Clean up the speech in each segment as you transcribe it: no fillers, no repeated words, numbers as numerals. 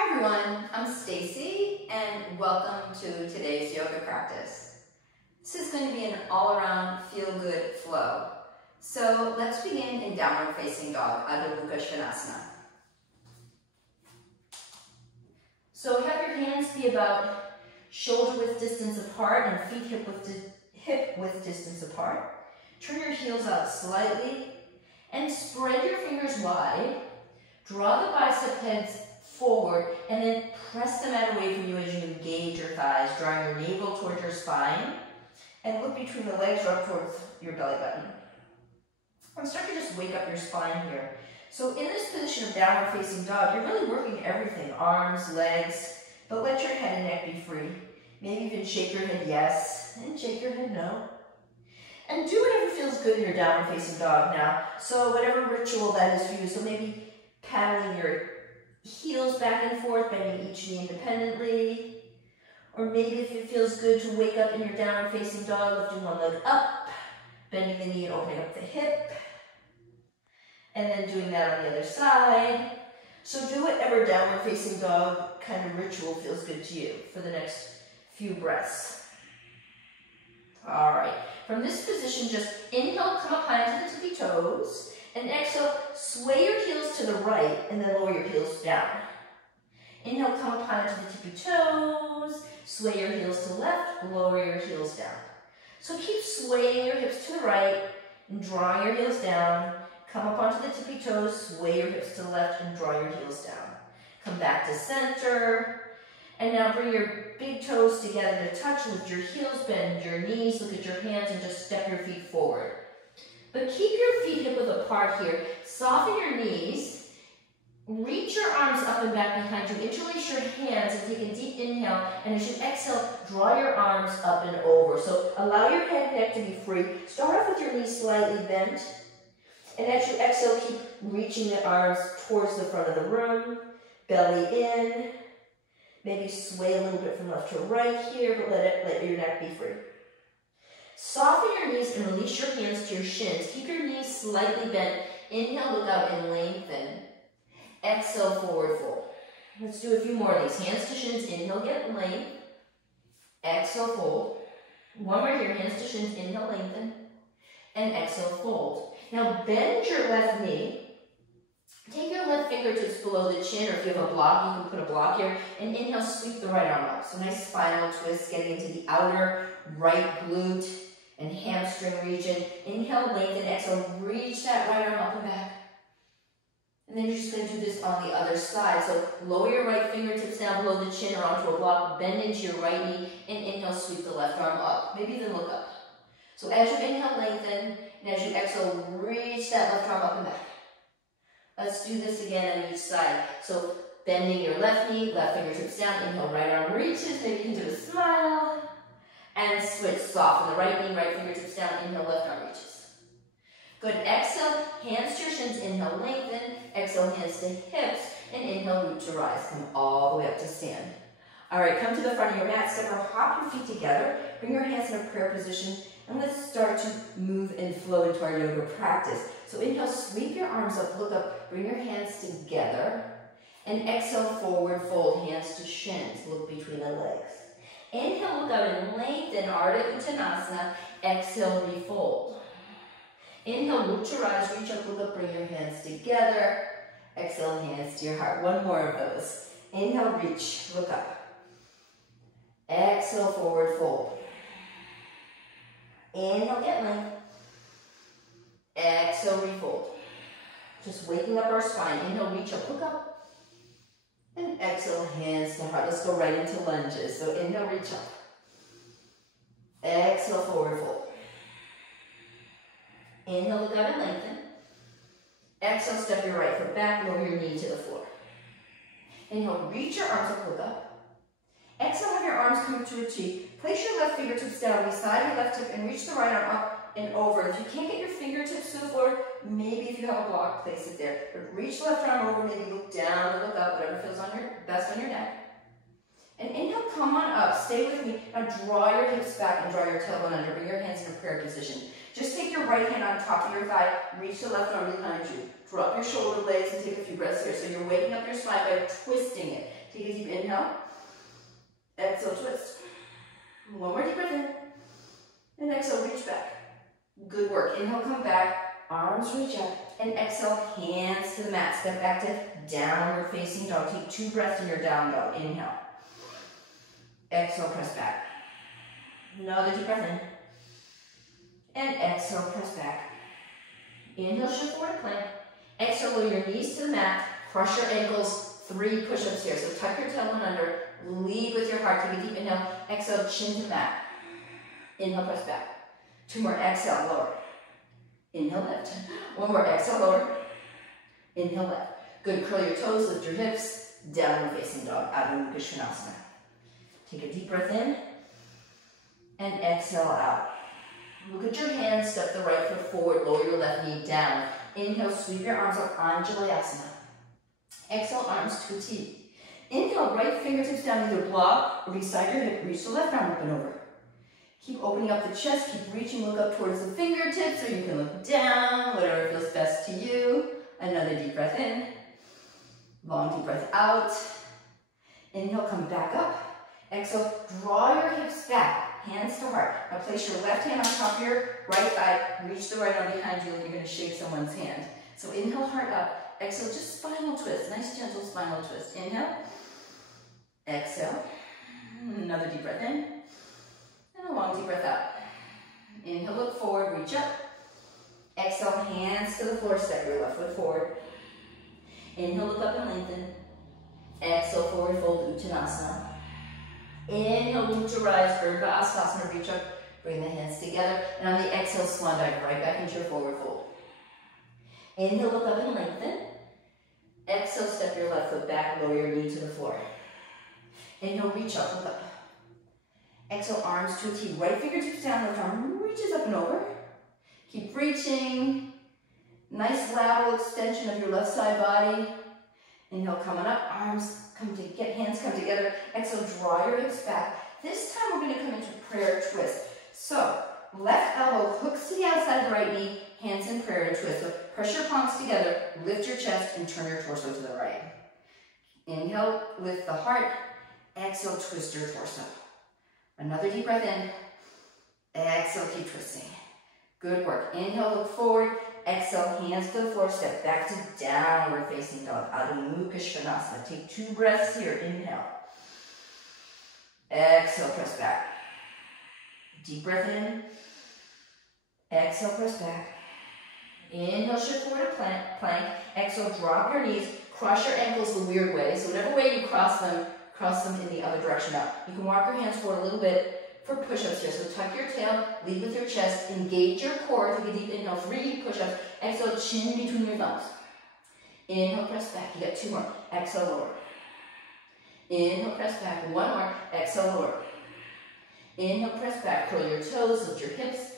Hi everyone, I'm Stacy and welcome to today's yoga practice. This is going to be an all-around feel-good flow. So let's begin in downward facing dog, Adho Mukha Svanasana. So have your hands be about shoulder width distance apart and feet hip width distance apart. Turn your heels out slightly and spread your fingers wide. Draw the bicep heads forward and then press the mat away from you as you engage your thighs, drawing your navel towards your spine and look between the legs or up towards your belly button. And start to just wake up your spine here. So in this position of downward facing dog, you're really working everything, arms, legs, but let your head and neck be free. Maybe even shake your head yes and shake your head no. And do whatever feels good in your downward facing dog now. So whatever ritual that is for you. So maybe paddling your heels back and forth, bending each knee independently. Or maybe if it feels good to wake up in your downward facing dog, lifting one leg up, bending the knee and opening up the hip. And then doing that on the other side. So do whatever downward facing dog kind of ritual feels good to you for the next few breaths. All right, from this position, just inhale, come up high into the tippy toes, and exhale, sway your heels to the right, and then lower your heels down. Inhale, come up high into the tippy toes, sway your heels to the left, lower your heels down. So keep swaying your hips to the right, and drawing your heels down. Come up onto the tippy toes, sway your hips to the left, and draw your heels down. Come back to center. And now bring your big toes together to touch, lift your heels, bend your knees, look at your hands, and just step your feet forward. But keep your feet hip width apart here. Soften your knees. Reach your arms up and back behind you. Interlace your hands and take a deep inhale. And as you exhale, draw your arms up and over. So allow your head and neck to be free. Start off with your knees slightly bent. And as you exhale, keep reaching the arms towards the front of the room. Belly in. Maybe sway a little bit from left to right here, but let your neck be free. Soften your knees and release your hands to your shins. Keep your knees slightly bent. Inhale, look out and lengthen. Exhale, forward fold. Let's do a few more of these. Hands to shins, inhale, get length. Exhale, fold. One more here, hands to shins, inhale, lengthen. And exhale, fold. Now bend your left knee. Take your left fingertips below the chin, or if you have a block, you can put a block here. And inhale, sweep the right arm up. So nice spinal twist, getting into the outer right glute and hamstring region. Inhale, lengthen, exhale, reach that right arm up and back. And then you're just going to do this on the other side. So lower your right fingertips down below the chin or onto a block, bend into your right knee, and inhale, sweep the left arm up. Maybe even look up. So as you inhale, lengthen, and as you exhale, reach that left arm up and back. Let's do this again on each side. So bending your left knee, left fingertips down, inhale, right arm reaches, maybe you can do a smile, and switch, soften the right knee, right fingertips down, inhale, left arm reaches. Good, exhale, hands to your shins, inhale, lengthen, exhale, hands to hips, and inhale, root to rise, come all the way up to stand. All right, come to the front of your mat, step or hop your feet together, bring your hands in a prayer position, and let's start to move and flow into our yoga practice. So inhale, sweep your arms up, look up, bring your hands together, and exhale, forward fold, hands to shins, look between the legs. Inhale, look out and lengthen, Ardha Uttanasana, exhale, refold. Inhale, root to rise, reach up, look up, bring your hands together, exhale, hands to your heart. One more of those. Inhale, reach, look up. Exhale, forward fold. Inhale, get length. Exhale, refold. Just waking up our spine. Inhale, reach up, look up. And exhale, hands to heart. Let's go right into lunges. So inhale, reach up. Exhale, forward fold. Inhale, look out and lengthen. Exhale, step your right foot back, lower your knee to the floor. Inhale, reach your arms up, look up. Exhale, have your arms come up to a T. Place your left fingertips down beside your left hip and reach the right arm up and over. If you can't get your fingertips to the floor, maybe if you have a block, place it there. But reach the left arm over, maybe look down or look up, whatever feels best on your neck. And inhale, come on up. Stay with me. Now draw your hips back and draw your tailbone under. Bring your hands in a prayer position. Just take your right hand on top of your thigh. Reach the left arm behind you. Drop your shoulder blades and take a few breaths here. So you're waking up your spine by twisting it. Take a deep inhale. Exhale, twist. One more deep breath in. And exhale, reach back. Good work. Inhale, come back. Arms reach up. And exhale, hands to the mat. Step back to downward facing dog. Take 2 breaths in your down dog. Inhale. Exhale, press back. Another deep breath in. And exhale, press back. Inhale, shift forward plank. Exhale, lower your knees to the mat. Crush your ankles. 3 push-ups here. So tuck your tailbone under. Lead with your heart. Take a deep inhale. Exhale, chin to mat. Inhale, press back. 2 more. Exhale, lower. Inhale, lift. 1 more. Exhale, lower. Inhale, lift. Good. Curl your toes. Lift your hips. Downward facing dog. Adho Mukha Svanasana. Take a deep breath in. And exhale out. Look at your hands. Step the right foot forward. Lower your left knee down. Inhale, sweep your arms up. Anjalayasana. Exhale, arms to a T. Inhale, right fingertips down, either block or beside your hip. Reach the left arm up and over. Keep opening up the chest. Keep reaching. Look up towards the fingertips, or you can look down, whatever feels best to you. Another deep breath in. Long deep breath out. Inhale, come back up. Exhale, draw your hips back, hands to heart. Now place your left hand on top of your right thigh. Reach the right arm behind you like you're going to shake someone's hand. So inhale, heart up. Exhale, just spinal twist. Nice, gentle spinal twist. Inhale. Exhale. Another deep breath in. And a long deep breath out. Inhale, look forward, reach up. Exhale, hands to the floor, step your left foot forward. Inhale, look up and lengthen. Exhale, forward fold, Uttanasana. Inhale, loop to rise, Urdhva Hastasana, reach up. Bring the hands together. And on the exhale, swan dive right back into your forward fold. Inhale, look up and lengthen. Exhale, step your left foot back, lower your knee to the floor. Inhale, reach up, look up. Exhale, arms to a T. Right fingertips down, left arm reaches up and over. Keep reaching. Nice lateral extension of your left side body. Inhale, coming up, arms come to get, hands come together. Exhale, draw your hips back. This time we're going to come into prayer twist. So, left elbow hooks to the outside of the right knee, hands in prayer and twist. So, press your palms together, lift your chest, and turn your torso to the right. Inhale, lift the heart. Exhale, twist your torso. Another deep breath in. Exhale, keep twisting. Good work. Inhale, look forward. Exhale, hands to the floor. Step back to downward facing dog. Adho Mukha Svanasana. Take 2 breaths here. Inhale. Exhale, press back. Deep breath in. Exhale, press back. Inhale, shift forward to plank. Exhale, drop your knees. Cross your ankles the weird way. So whatever way you cross them in the other direction out. You can walk your hands forward a little bit for push-ups here. So tuck your tail, lead with your chest, engage your core. Take a deep inhale, 3 push-ups. Exhale, chin between your thumbs. Inhale, press back. You get 2 more. Exhale, lower. Inhale, press back. 1 more. Exhale, lower. Inhale, press back. Curl your toes, lift your hips.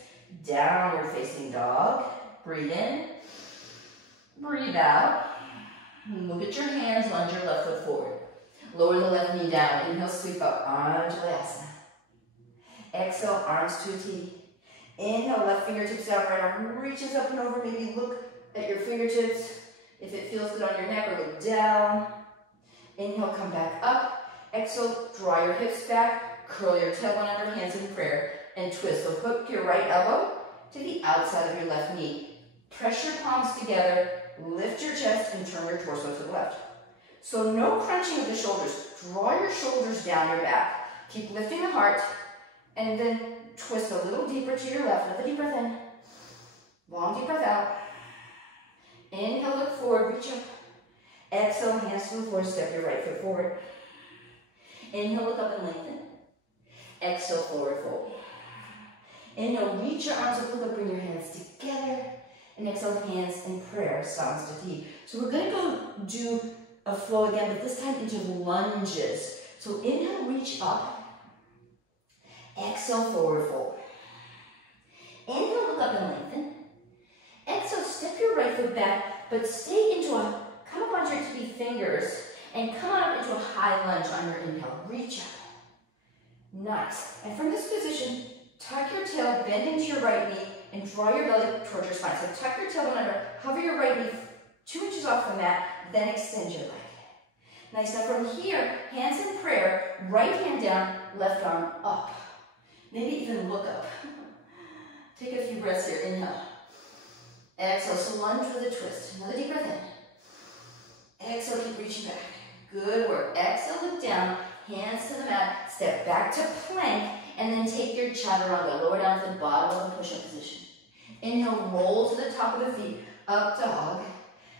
Downward facing dog. Breathe in. Breathe out. Look at your hands, lunge your left foot forward. Lower the left knee down. Inhale, sweep up. Anjalayasana. Exhale, arms to a T. Inhale, left fingertips down, right arm reaches up and over. Maybe look at your fingertips if it feels good on your neck, or look down. Inhale, come back up. Exhale, draw your hips back. Curl your tailbone under, hands in prayer, and twist. So hook your right elbow to the outside of your left knee. Press your palms together, lift your chest, and turn your torso to the left. So no crunching of the shoulders. Draw your shoulders down your back. Keep lifting the heart, and then twist a little deeper to your left. Another deep breath in. Long deep breath out. Inhale, look forward, reach up. Exhale, hands to the floor, step your right foot forward. Inhale, look up and lengthen. Exhale, forward fold. Inhale, reach your arms up, look up, bring your hands together. And exhale, hands in prayer, Samstati. So we're going to go do a flow again, but this time into lunges. So inhale, reach up. Exhale, forward fold. Inhale, look up and lengthen. Exhale, step your right foot back, but stay into a, come up onto your tippy fingers, and come on up into a high lunge on your inhale. Reach up. Nice. And from this position, tuck your tail, bend into your right knee, and draw your belly towards your spine. So tuck your tailbone under, hover your right knee 2 inches off the mat, then extend your leg. Nice. Now from here, hands in prayer, right hand down, left arm up. Maybe even look up. Take a few breaths here. Inhale. Exhale. So lunge with a twist. Another deep breath in. Exhale. Keep reaching back. Good work. Exhale. Look down. Hands to the mat. Step back to plank. And then take your chaturanga. Lower down to the bottom of the push-up position. Inhale. Roll to the top of the feet. Up dog.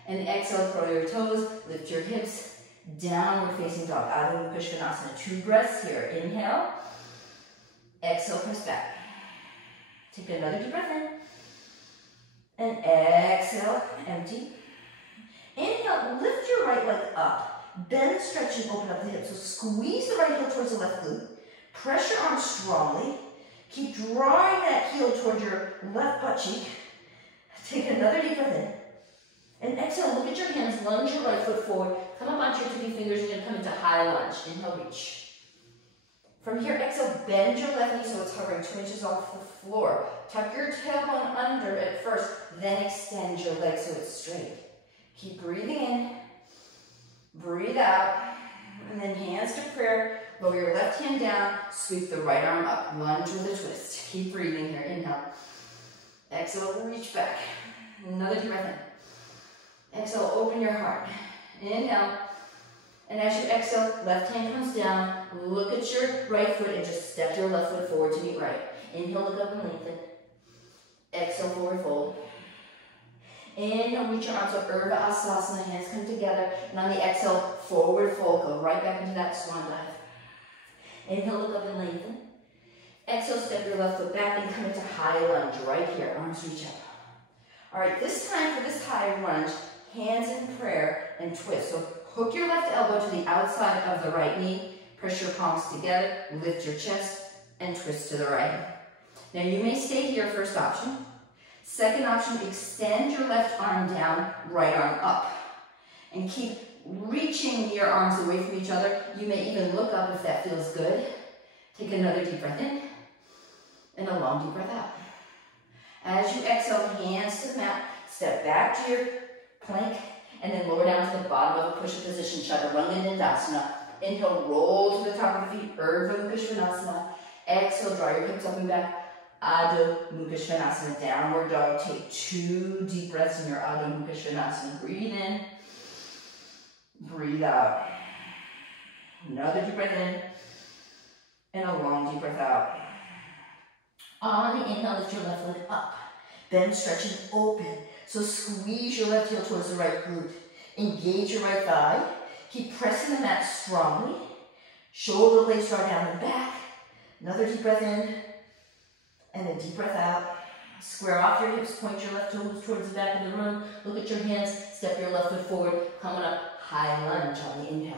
And exhale. Curl your toes. Lift your hips. Downward facing dog. Adho Mukha Svanasana. 2 breaths here. Inhale. Exhale. Press back. Take another deep breath in. And exhale, empty. Inhale, lift your right leg up. Bend, stretch, and open up the hips. So squeeze the right heel towards the left glute. Press your arms strongly. Keep drawing that heel towards your left butt cheek. Take another deep breath in. And exhale, look at your hands. Lunge your right foot forward. Come up onto your tippy fingers. You're going to come into high lunge. Inhale, reach. From here, exhale, bend your left knee so it's hovering 2 inches off the floor. Tuck your tailbone under at first, then extend your leg so it's straight. Keep breathing in, breathe out, and then hands to prayer. Lower your left hand down, sweep the right arm up, lunge with a twist. Keep breathing here, inhale. Exhale, reach back. Another deep breath in. Exhale, open your heart. Inhale. And as you exhale, left hand comes down, look at your right foot and just step your left foot forward to meet right. Inhale, look up and lengthen. Exhale, forward fold. Inhale, reach your arms up, Urdhva Asana, hands come together. And on the exhale, forward fold, go right back into that swan dive. Inhale, look up and lengthen. Exhale, step your left foot back and come into high lunge right here, arms reach up. All right, this time for this high lunge, hands in prayer and twist. So hook your left elbow to the outside of the right knee, press your palms together, lift your chest, and twist to the right. Now you may stay here, first option. Second option, extend your left arm down, right arm up. And keep reaching your arms away from each other. You may even look up if that feels good. Take another deep breath in, and a long deep breath out. As you exhale, hands to the mat, step back to your plank, and then lower down to the bottom of a push-up position, Chaturanga Dandasana. Inhale, roll to the top of the feet, Urdhva Mukha Svanasana. Exhale, draw your hips up and back, Adho Mukha Svanasana, downward dog. Take 2 deep breaths in your Adho Mukha Svanasana. Breathe in, breathe out. Another deep breath in, and a long deep breath out. On the inhale, lift your left leg up. Bend, stretch, and open. So squeeze your left heel towards the right glute. Engage your right thigh. Keep pressing the mat strongly. Shoulder blades draw down and back. Another deep breath in. And a deep breath out. Square off your hips. Point your left toes towards the back of the room. Look at your hands. Step your left foot forward. Coming up, high lunge on the inhale.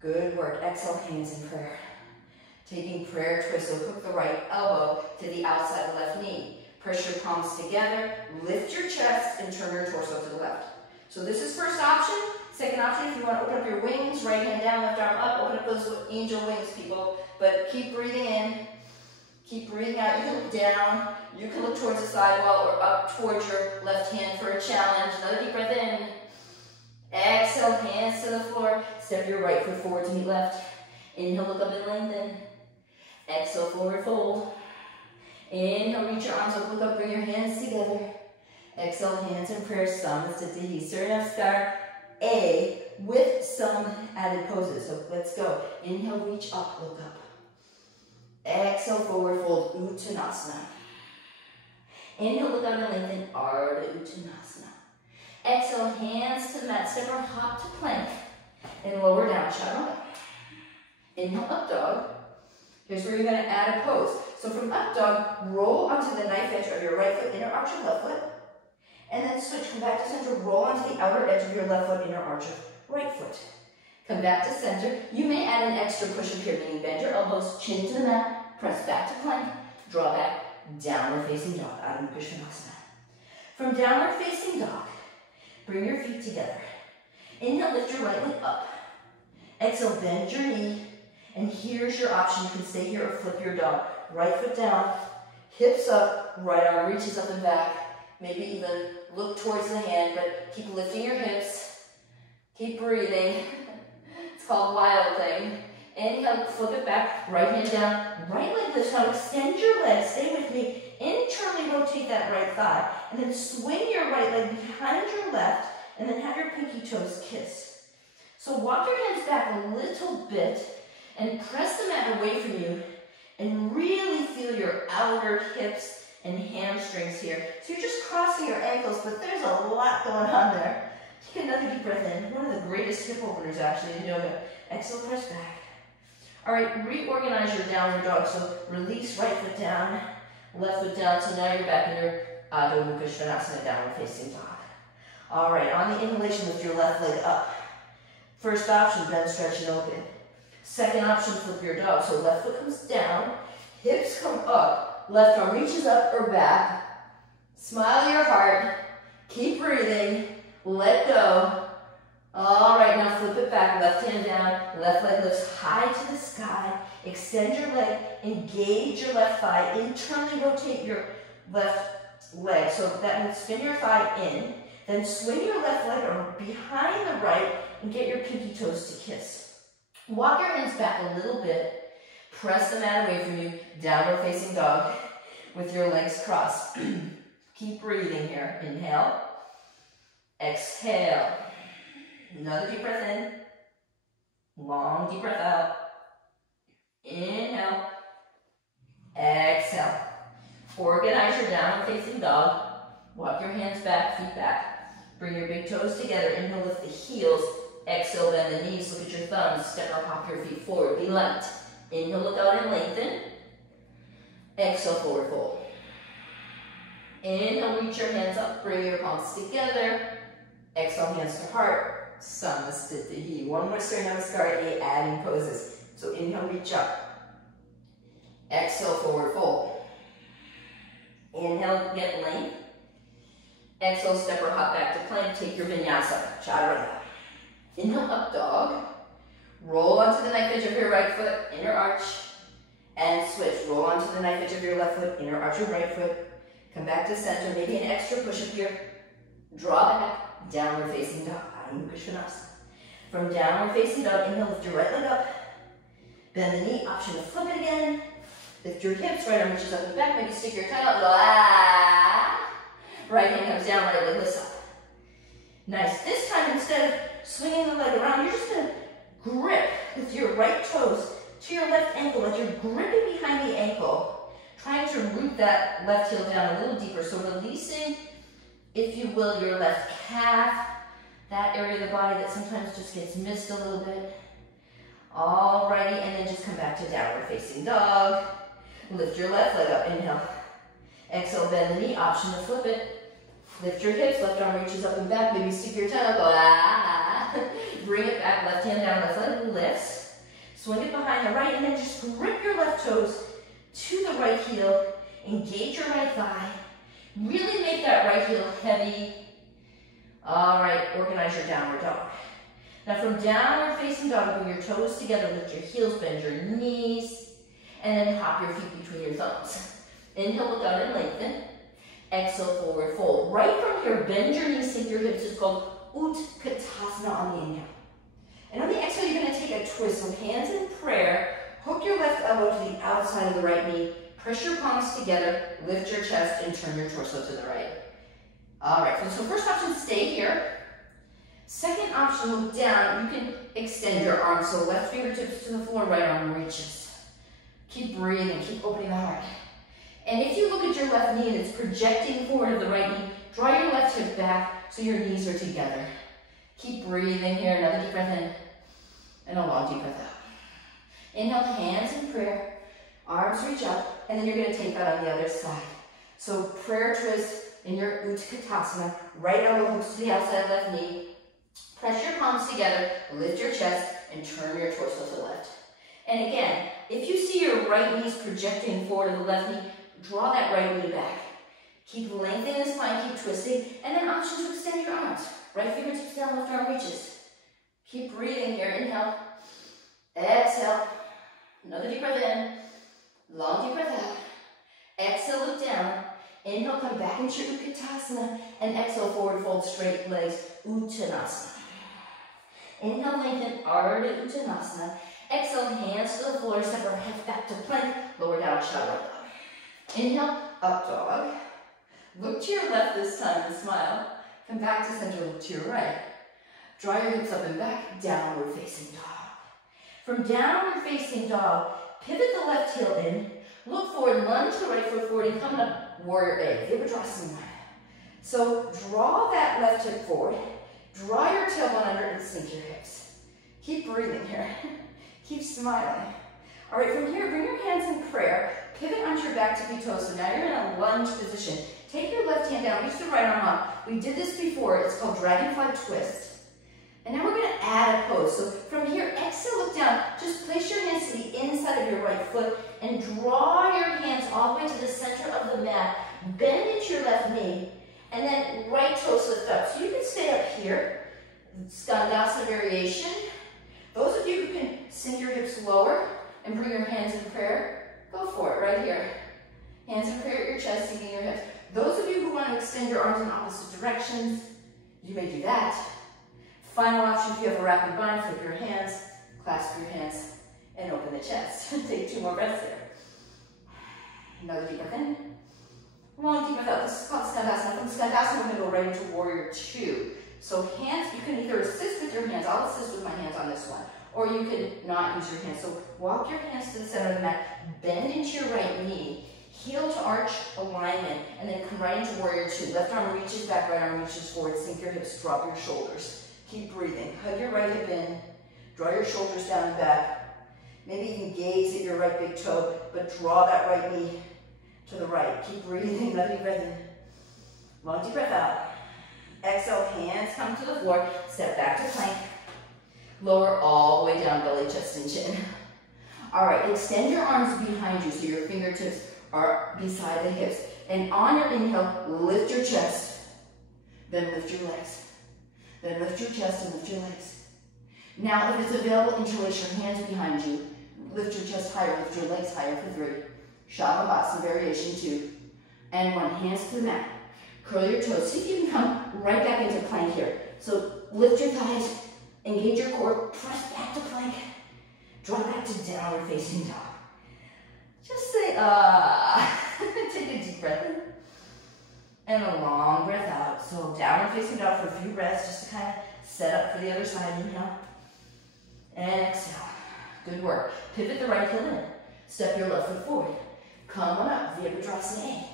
Good work. Exhale, hands in prayer. Taking prayer twist. So hook the right elbow to the outside of the left knee. Press your palms together, lift your chest, and turn your torso to the left. So this is first option. Second option, if you want to open up your wings, right hand down, left arm up, open up those angel wings, people. But keep breathing in, keep breathing out. You can look down, you can look towards the sidewall or up towards your left hand for a challenge. Another deep breath in. Exhale, hands to the floor. Step your right foot forward to meet left. Inhale, look up and lengthen. Exhale, forward fold. Inhale, reach your arms up, look up, bring your hands together. Exhale, hands in prayer, Samasthiti, Namaskar A with some added poses. So let's go. Inhale, reach up, look up. Exhale, forward fold, Uttanasana. Inhale, look up and lengthen, Ardha Uttanasana. Exhale, hands to the mat, step or hop to plank, and lower down, Chaturanga. Inhale, up dog. Here's where you're going to add a pose. So from up dog, roll onto the knife edge of your right foot, inner arch of left foot. And then switch, come back to center, roll onto the outer edge of your left foot, inner arch of right foot. Come back to center. You may add an extra push up here, meaning bend your elbows, chin to the mat, press back to plank, draw back, downward facing dog, Adho Mukha Svanasana. From downward facing dog, bring your feet together. Inhale, lift your right leg up. Exhale, bend your knee. And here's your option. You can stay here or flip your dog. Right foot down, hips up, right arm reaches up and back. Maybe even look towards the hand, but keep lifting your hips. Keep breathing. It's called wild thing. Inhale, flip it back, right hand down, right leg lifts. Now extend your leg, stay with me. Internally rotate that right thigh, and then swing your right leg behind your left, and then have your pinky toes kiss. So walk your hands back a little bit, and press the mat away from you, and really feel your outer hips and hamstrings here. So you're just crossing your ankles, but there's a lot going on there. Take another deep breath in. One of the greatest hip openers actually in yoga. Exhale, press back. All right, reorganize your downward dog. So release right foot down, left foot down. So now you're back in your Adho Mukha Svanasana, downward facing dog. All right, on the inhalation, lift your left leg up. First option, bend, stretch, and open. Second option, flip your dog. So left foot comes down, hips come up, left arm reaches up or back. Smile your heart, keep breathing, let go. All right, now flip it back, left hand down, left leg lifts high to the sky. Extend your leg, engage your left thigh, internally rotate your left leg. So that means spin your thigh in, then swing your left leg behind the right and get your pinky toes to kiss. Walk your hands back a little bit, press the mat away from you, downward facing dog with your legs crossed. Keep breathing here, inhale, exhale. Another deep breath in. Long deep breath out. Inhale. Exhale. Organize your downward facing dog. Walk your hands back, feet back. Bring your big toes together. Inhale, lift the heels. Exhale, bend the knees. Look at your thumbs. Step or hop your feet forward. Be light. Inhale, look out and lengthen. Exhale, forward fold. Inhale, reach your hands up. Bring your palms together. Exhale, hands to heart. Samastitihi. One more Surya Namaskar, 8 adding poses. So inhale, reach up. Exhale, forward fold. Inhale, get length. Exhale, step or hop back to plank. Take your vinyasa, chaturanga. Inhale, up dog. Roll onto the knife edge of your right foot, inner arch. And switch. Roll onto the knife edge of your left foot, inner arch of right foot. Come back to center. Maybe an extra push-up here. Draw back, downward facing dog. From downward facing dog, inhale, lift your right leg up. Bend the knee, option to flip it again. Lift your hips, right arm reaches up and back. Maybe stick your tongue out, go ah. Right hand comes down, right leg lifts up. Nice. This time, instead of swinging the leg around, you're just going to grip with your right toes to your left ankle, like you're gripping behind the ankle, trying to root that left heel down a little deeper. So releasing, if you will, your left calf, that area of the body that sometimes just gets missed a little bit. Alrighty, and then just come back to downward facing dog. Lift your left leg up, inhale. Exhale, bend the knee, option to flip it. Lift your hips, left arm reaches up and back, maybe stick your tongue out, go ah. Bring it back, left hand down, left leg lifts. Swing it behind the right, and then just grip your left toes to the right heel. Engage your right thigh. Really make that right heel heavy. All right, organize your downward dog. Now from downward facing dog, bring your toes together, lift your heels, bend your knees, and then hop your feet between your thumbs. Inhale, look out and lengthen. Exhale, forward fold. Right from here, bend your knees, sink your hips. It's called Utkatasana on the inhale. And on the exhale, you're going to take a twist. So hands in prayer, hook your left elbow to the outside of the right knee, press your palms together, lift your chest, and turn your torso to the right. All right, so first option, stay here. Second option, look down. You can extend your arms, so left fingertips to the floor, right arm reaches. Keep breathing, keep opening the heart. And if you look at your left knee and it's projecting forward of the right knee, draw your left hip back so your knees are together. Keep breathing here, another deep breath in, and a long deep breath out. Inhale, hands in prayer, arms reach up, and then you're gonna take that on the other side. So prayer twist, in your Utkatasana, right elbow hooks to the outside left knee. Press your palms together, lift your chest, and turn your torso to the left. And again, if you see your right knees projecting forward to the left knee, draw that right knee back. Keep lengthening the spine, keep twisting, and then option to extend your arms. Right fingertips down, left arm reaches. Keep breathing here, inhale, exhale. Another deep breath in, long deep breath out. Exhale, look down. Inhale, come back into your Utkatasana, and exhale, forward fold, straight legs, Uttanasana. Inhale, lengthen, Ardha Uttanasana. Exhale, hands to the floor, step our head back to plank, lower down, chaturanga. Inhale, up dog. Look to your left this time and smile. Come back to center, look to your right. Draw your hips up and back, downward facing dog. From downward facing dog, pivot the left heel in, look forward, lunge the right foot forward, and come up, warrior A, Virabhadrasana. So draw that left hip forward, draw your tailbone under, and sink your hips. Keep breathing here. Keep smiling. All right, from here, bring your hands in prayer, pivot onto your back tippy toes. So now you're in a lunge position. Take your left hand down, reach the right arm up. We did this before, it's called dragonfly twist. And now we're gonna add a pose. So from here, exhale, look down. Just place your hands to the inside of your right foot and draw your hands all the way to the center of the mat. Bend into your left knee, and then right toes lift up. So you can stay up here, Skandasana variation. Those of you who can sink your hips lower and bring your hands in prayer, go for it right here. Hands in prayer at your chest, sinking your hips. Those of you who want to extend your arms in opposite directions, you may do that. Final option, if you have a rapid bind, flip your hands, clasp your hands, and open the chest. Take 2 more breaths here. Another deep breath in. Long deep breath out. This is called Skandasana. From Skandasana, we're going to go right into Warrior 2. So hands, you can either assist with your hands. I'll assist with my hands on this one. Or you could not use your hands. So walk your hands to the center of the mat, bend into your right knee, heel to arch alignment, and then come right into Warrior 2. Left arm reaches back, right arm reaches forward. Sink your hips, drop your shoulders. Keep breathing. Hug your right hip in. Draw your shoulders down and back. Maybe even gaze at your right big toe, but draw that right knee to the right. Keep breathing. Another deep breath in. Long deep breath out. Exhale, hands come to the floor. Step back to plank. Lower all the way down, belly, chest, and chin. All right, extend your arms behind you so your fingertips are beside the hips. And on your inhale, lift your chest. Then lift your legs. Then lift your chest and lift your legs. Now, if it's available, interlace your hands behind you. Lift your chest higher, lift your legs higher for 3. Shavasana variation 2. And 1, hands to the mat. Curl your toes. See if you can come right back into plank here. So lift your thighs, engage your core, press back to plank. Drop back to downward facing dog. Just say, Take a deep breath in. And a long breath out. So downward facing dog for a few breaths, just to kind of set up for the other side. Inhale. And exhale. Good work. Pivot the right heel in. Step your left foot forward. Come on up. Virabhadrasana.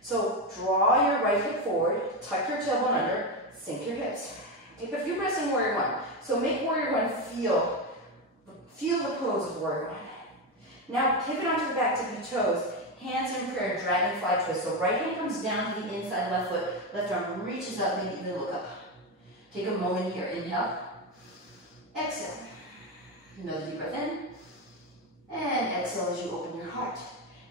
So draw your right hip forward. Tuck your tailbone under. Sink your hips. Take a few breaths in Warrior 1. So make Warrior 1 feel the pose of Warrior 1. Now pivot onto the back tippy toes. Hands in prayer, dragonfly twist. So right hand comes down to the inside left foot. Left arm reaches up, maybe even look up. Take a moment here. Inhale. Exhale. Another deep breath in. And exhale as you open your heart.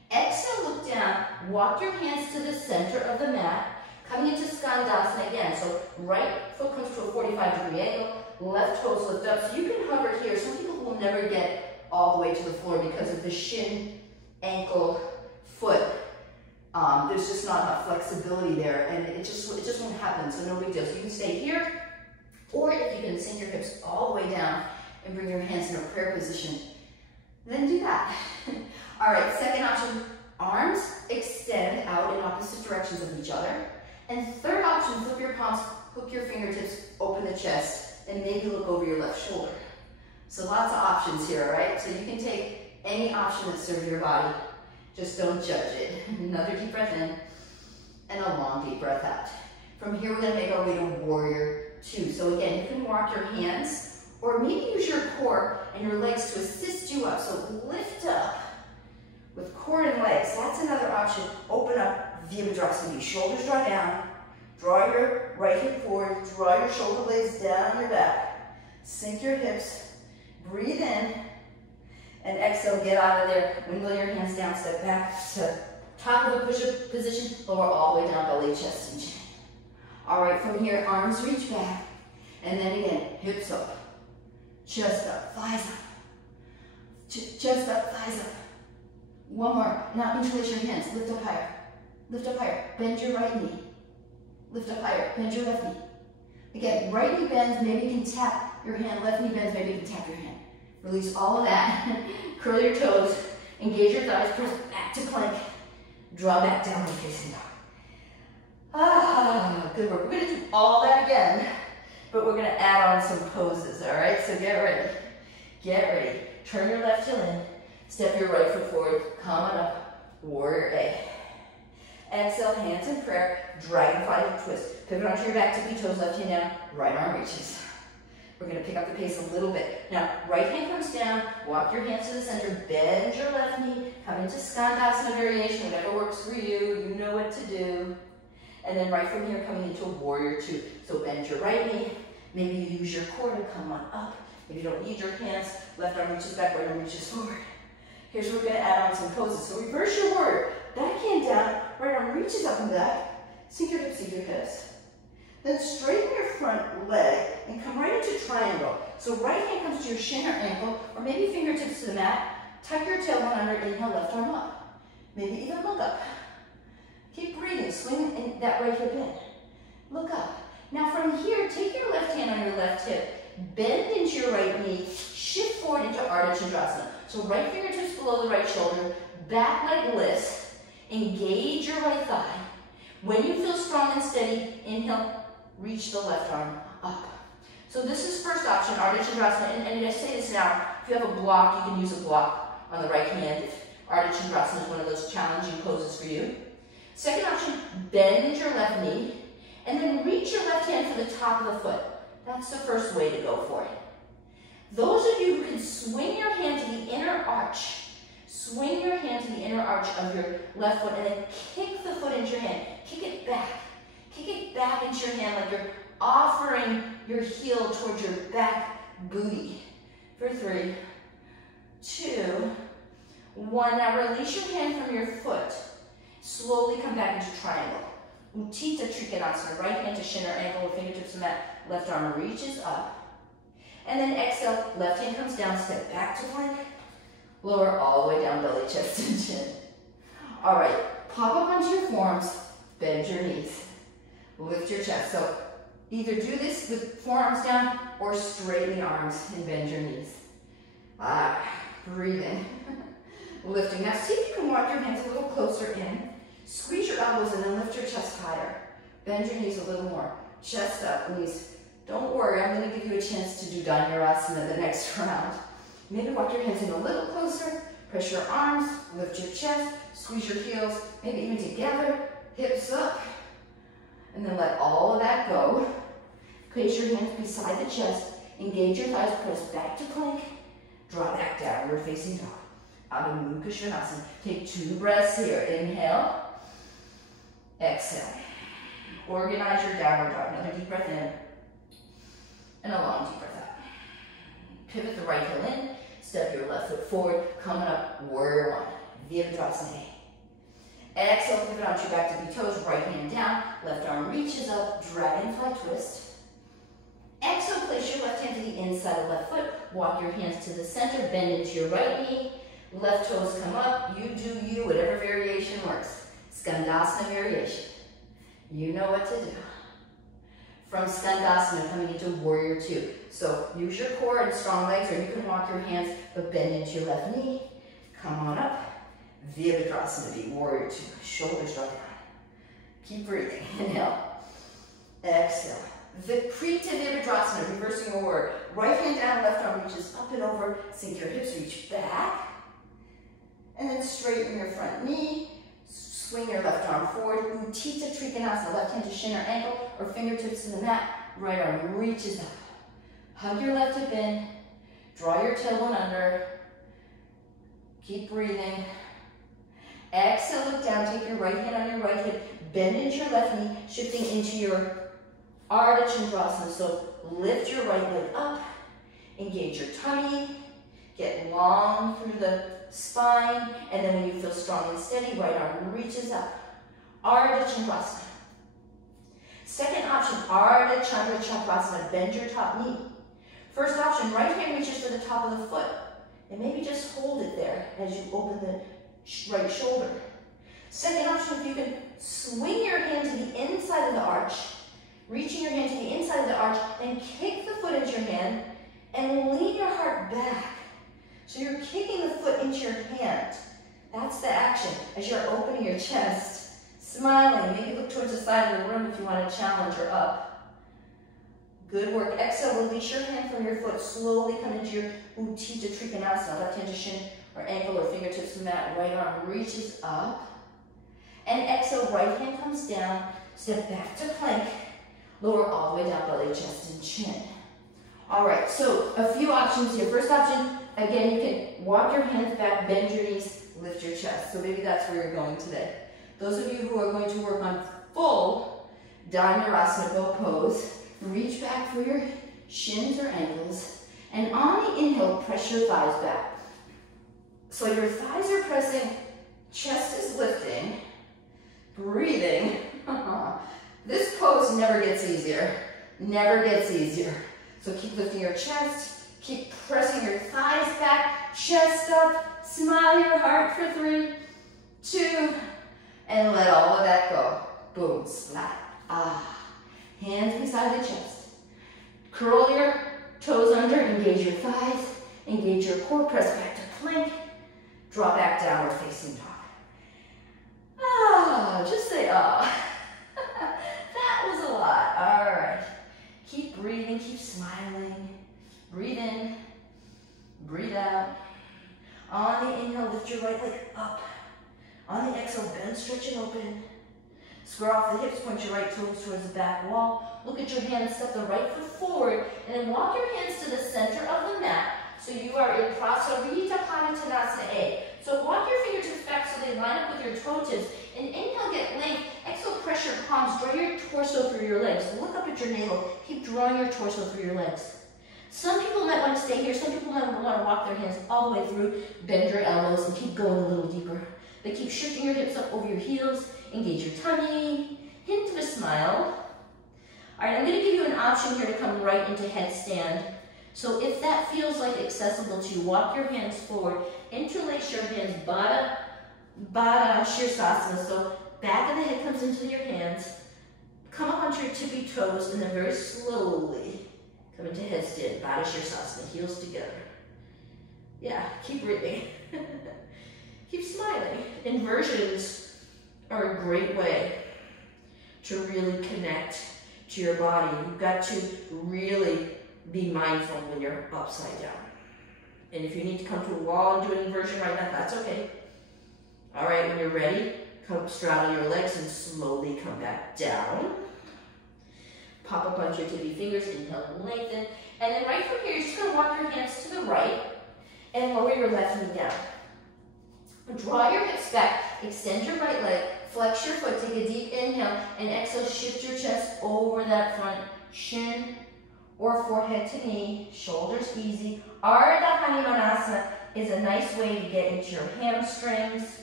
Exhale, look down. Walk your hands to the center of the mat. Coming into Skandasana again. So right foot comes to a 45-degree angle. Left toes lift up. So you can hover here. Some people will never get all the way to the floor because of the shin, ankle, foot. There's just not enough flexibility there, and it just won't happen, so no big deal. So you can stay here, or if you can sink your hips all the way down and bring your hands in a prayer position, then do that. All right, second option, arms extend out in opposite directions of each other. And third option, flip your palms, hook your fingertips, open the chest, and maybe look over your left shoulder. So lots of options here, right? So you can take any option that serves your body. Just don't judge it. Another deep breath in, and a long deep breath out. From here, we're gonna make our way to Warrior 2. So again, you can walk your hands, or maybe use your core and your legs to assist you up. So lift up with core and legs. That's another option. Open up, Virabhadrasana. Shoulders draw down. Draw your right hip forward. Draw your shoulder blades down your back. Sink your hips. Breathe in. And exhale, get out of there. Wiggle your hands down, step back to top of the push-up position, lower all the way down, belly, chest, and chin. All right, from here, arms reach back. And then again, hips up, chest up, thighs up. Chest up, thighs up. One more. Now interlace your hands, lift up higher. Lift up higher, bend your right knee. Lift up higher, bend your left knee. Again, right knee bends, maybe you can tap your hand, left knee bends, maybe you can tap your hand. Release all of that. Curl your toes. Engage your thighs. Press back to plank. Draw back down and facing dog. Ah, good work. We're going to do all that again, but we're going to add on some poses, all right? So get ready. Get ready. Turn your left heel in. Step your right foot forward. Come on up. Warrior A. Exhale, hands in prayer. Dragonfly twist. Pivot onto your back, tippy toes, left hand down. Right arm reaches. We're going to pick up the pace a little bit. Now, right hand comes down. Walk your hands to the center. Bend your left knee. Come into Skandasana variation. Whatever works for you. You know what to do. And then right from here, coming into a warrior two. So bend your right knee. Maybe you use your core to come on up. If you don't need your hands, left arm reaches back, right arm reaches forward. Here's where we're going to add on some poses. So reverse your warrior. Back hand down, right arm reaches up and back. Sink your hips. Then straighten your front leg and come right into triangle. So right hand comes to your shin or ankle, or maybe fingertips to the mat. Tuck your tailbone under, inhale, left arm up. Maybe even look up. Keep breathing, swing in that right hip in. Look up. Now from here, take your left hand on your left hip, bend into your right knee, shift forward into Ardha Chandrasana. So right fingertips below the right shoulder, back leg lifts, engage your right thigh. When you feel strong and steady, inhale, reach the left arm up. So this is first option, Ardha Chandrasana, and I say this now, if you have a block, you can use a block on the right hand. Ardha Chandrasana is one of those challenging poses for you. Second option, bend your left knee, and then reach your left hand for the top of the foot. That's the first way to go for it. Those of you who can swing your hand to the inner arch, swing your hand to the inner arch of your left foot, and then kick the foot into your hand. Kick it back. Kick it back into your hand like you're offering your heel towards your back booty. For 3, 2, 1. Now release your hand from your foot. Slowly come back into triangle. Utthita Trikonasana. Right hand to shin or ankle with fingertips to mat. Left arm reaches up. And then exhale, left hand comes down, step back to plank. Lower all the way down, belly, chest, and chin. All right, pop up onto your forearms, bend your knees. Lift your chest. So either do this with forearms down or straighten the arms and bend your knees. Breathing. Lifting. Now see if you can walk your hands a little closer in. Squeeze your elbows and then lift your chest higher. Bend your knees a little more. Chest up, knees. Don't worry, I'm going to give you a chance to do Dhanurasana the next round. Maybe walk your hands in a little closer. Press your arms, lift your chest, squeeze your heels, maybe even together, hips up. And then let all of that go. Place your hands beside the chest. Engage your thighs, press back to plank. Draw back, downward facing dog. Adho Mukha Svanasana. Take 2 breaths here. Inhale. Exhale. Organize your downward dog. Another deep breath in. And a long deep breath out. Pivot the right heel in. Step your left foot forward. Coming up, warrior 1. Virabhadrasana. Exhale, pivot onto your back to be toes. Right hand down. Left arm reaches up. Dragonfly twist. Exhale, place your left hand to the inside of left foot. Walk your hands to the center. Bend into your right knee. Left toes come up. You do you, whatever variation works. Skandasana variation. You know what to do. From Skandasana, coming into warrior 2. So use your core and strong legs, or you can walk your hands, but bend into your left knee. Come on up. Virabhadrasana, be warrior 2. Shoulders draw down. Keep breathing. Inhale. Exhale. Viparita Virabhadrasana, reversing forward. Right hand down, left arm reaches up and over. Sink your hips, reach back. And then straighten your front knee. Swing your left arm forward. Utthita Trikonasana, left hand to shin or ankle, or fingertips to the mat. Right arm reaches up. Hug your left hip in. Draw your tailbone under. Keep breathing. Exhale, look down. Take your right hand on your right hip. Bend into your left knee, shifting into your Ardha Chandrasana. So lift your right leg up. Engage your tummy. Get long through the spine, and then when you feel strong and steady, right arm reaches up. Ardha Chandrasana. Second option, Ardha Chakrasana. Bend your top knee. First option, right hand reaches for the top of the foot, and maybe just hold it there as you open the right shoulder. Second option, if you can swing your hand to the inside of the arch, reaching your hand to the inside of the arch, and kick the foot into your hand, And lean your heart back. So you're kicking the foot into your hand. That's the action. As you're opening your chest, smiling. Maybe look towards the side of the room if you want to challenge or up. Good work. Exhale, release your hand from your foot. Slowly come into your Utthita Trikonasana. Left hand to shin or ankle or fingertips to the mat. Right arm reaches up. And exhale, right hand comes down. Step back to plank. Lower all the way down, belly, chest, and chin. All right, so a few options here. First option, again, you can walk your hands back, bend your knees, lift your chest. So maybe that's where you're going today. Those of you who are going to work on full Dhanurasana bow pose, reach back for your shins or ankles, and on the inhale, press your thighs back. So your thighs are pressing, chest is lifting, breathing. This pose never gets easier, never gets easier. So keep lifting your chest, keep pressing your thighs back, chest up, smile your heart for 3, 2, and let all of that go. Boom, slap. Hands beside the chest. Curl your toes under, engage your thighs, engage your core, press back to plank, drop back downward facing dog. Just say That was a lot. All right. Keep breathing, keep smiling. Breathe in, breathe out. On the inhale, lift your right leg up. On the exhale, bend, stretch, and open. Square off the hips, point your right toes towards the back wall. Look at your hands, step the right foot forward, and then walk your hands to the center of the mat. So you are in Prasarita Padottanasana A. So walk your fingertips back so they line up with your toe tips. And inhale, get length. Exhale, press your palms, draw your torso through your legs. Look up at your navel. Keep drawing your torso through your legs. Some people might want to stay here. Some people might want to walk their hands all the way through. Bend your elbows and keep going a little deeper. But keep shifting your hips up over your heels. Engage your tummy. Hint of a smile. All right, I'm going to give you an option here to come right into headstand. So if that feels like accessible to you, walk your hands forward. Interlace your hands, Baddha Shirsasana. So back of the head comes into your hands. Come up onto your tippy toes and then very slowly come into headstand. Baddha Shirsasana, heels together. Yeah, keep breathing. Keep smiling. Inversions are a great way to really connect to your body. You've got to really be mindful when you're upside down. And if you need to come to a wall and do an inversion right now, that's okay. All right, when you're ready, come straddle your legs and slowly come back down. Pop up onto your tippy fingers, inhale and lengthen. And then right from here, you're just gonna walk your hands to the right and lower your left knee down. Draw your hips back, extend your right leg, flex your foot, take a deep inhale, and exhale, shift your chest over that front shin or forehead to knee, shoulders easy. Ardha Hanumanasana is a nice way to get into your hamstrings.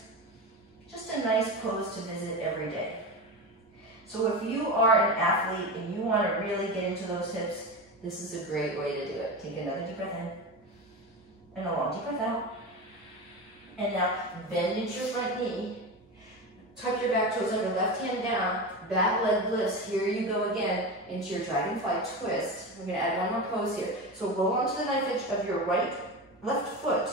Just a nice pose to visit every day. So if you are an athlete and you want to really get into those hips, this is a great way to do it. Take another deep breath in and a long deep breath out. And now bend into your front knee. Tuck your back toes under, left hand down, back leg lifts. Here you go again into your dragonfly twist. We're gonna add one more pose here. So roll onto the knife edge of your left foot,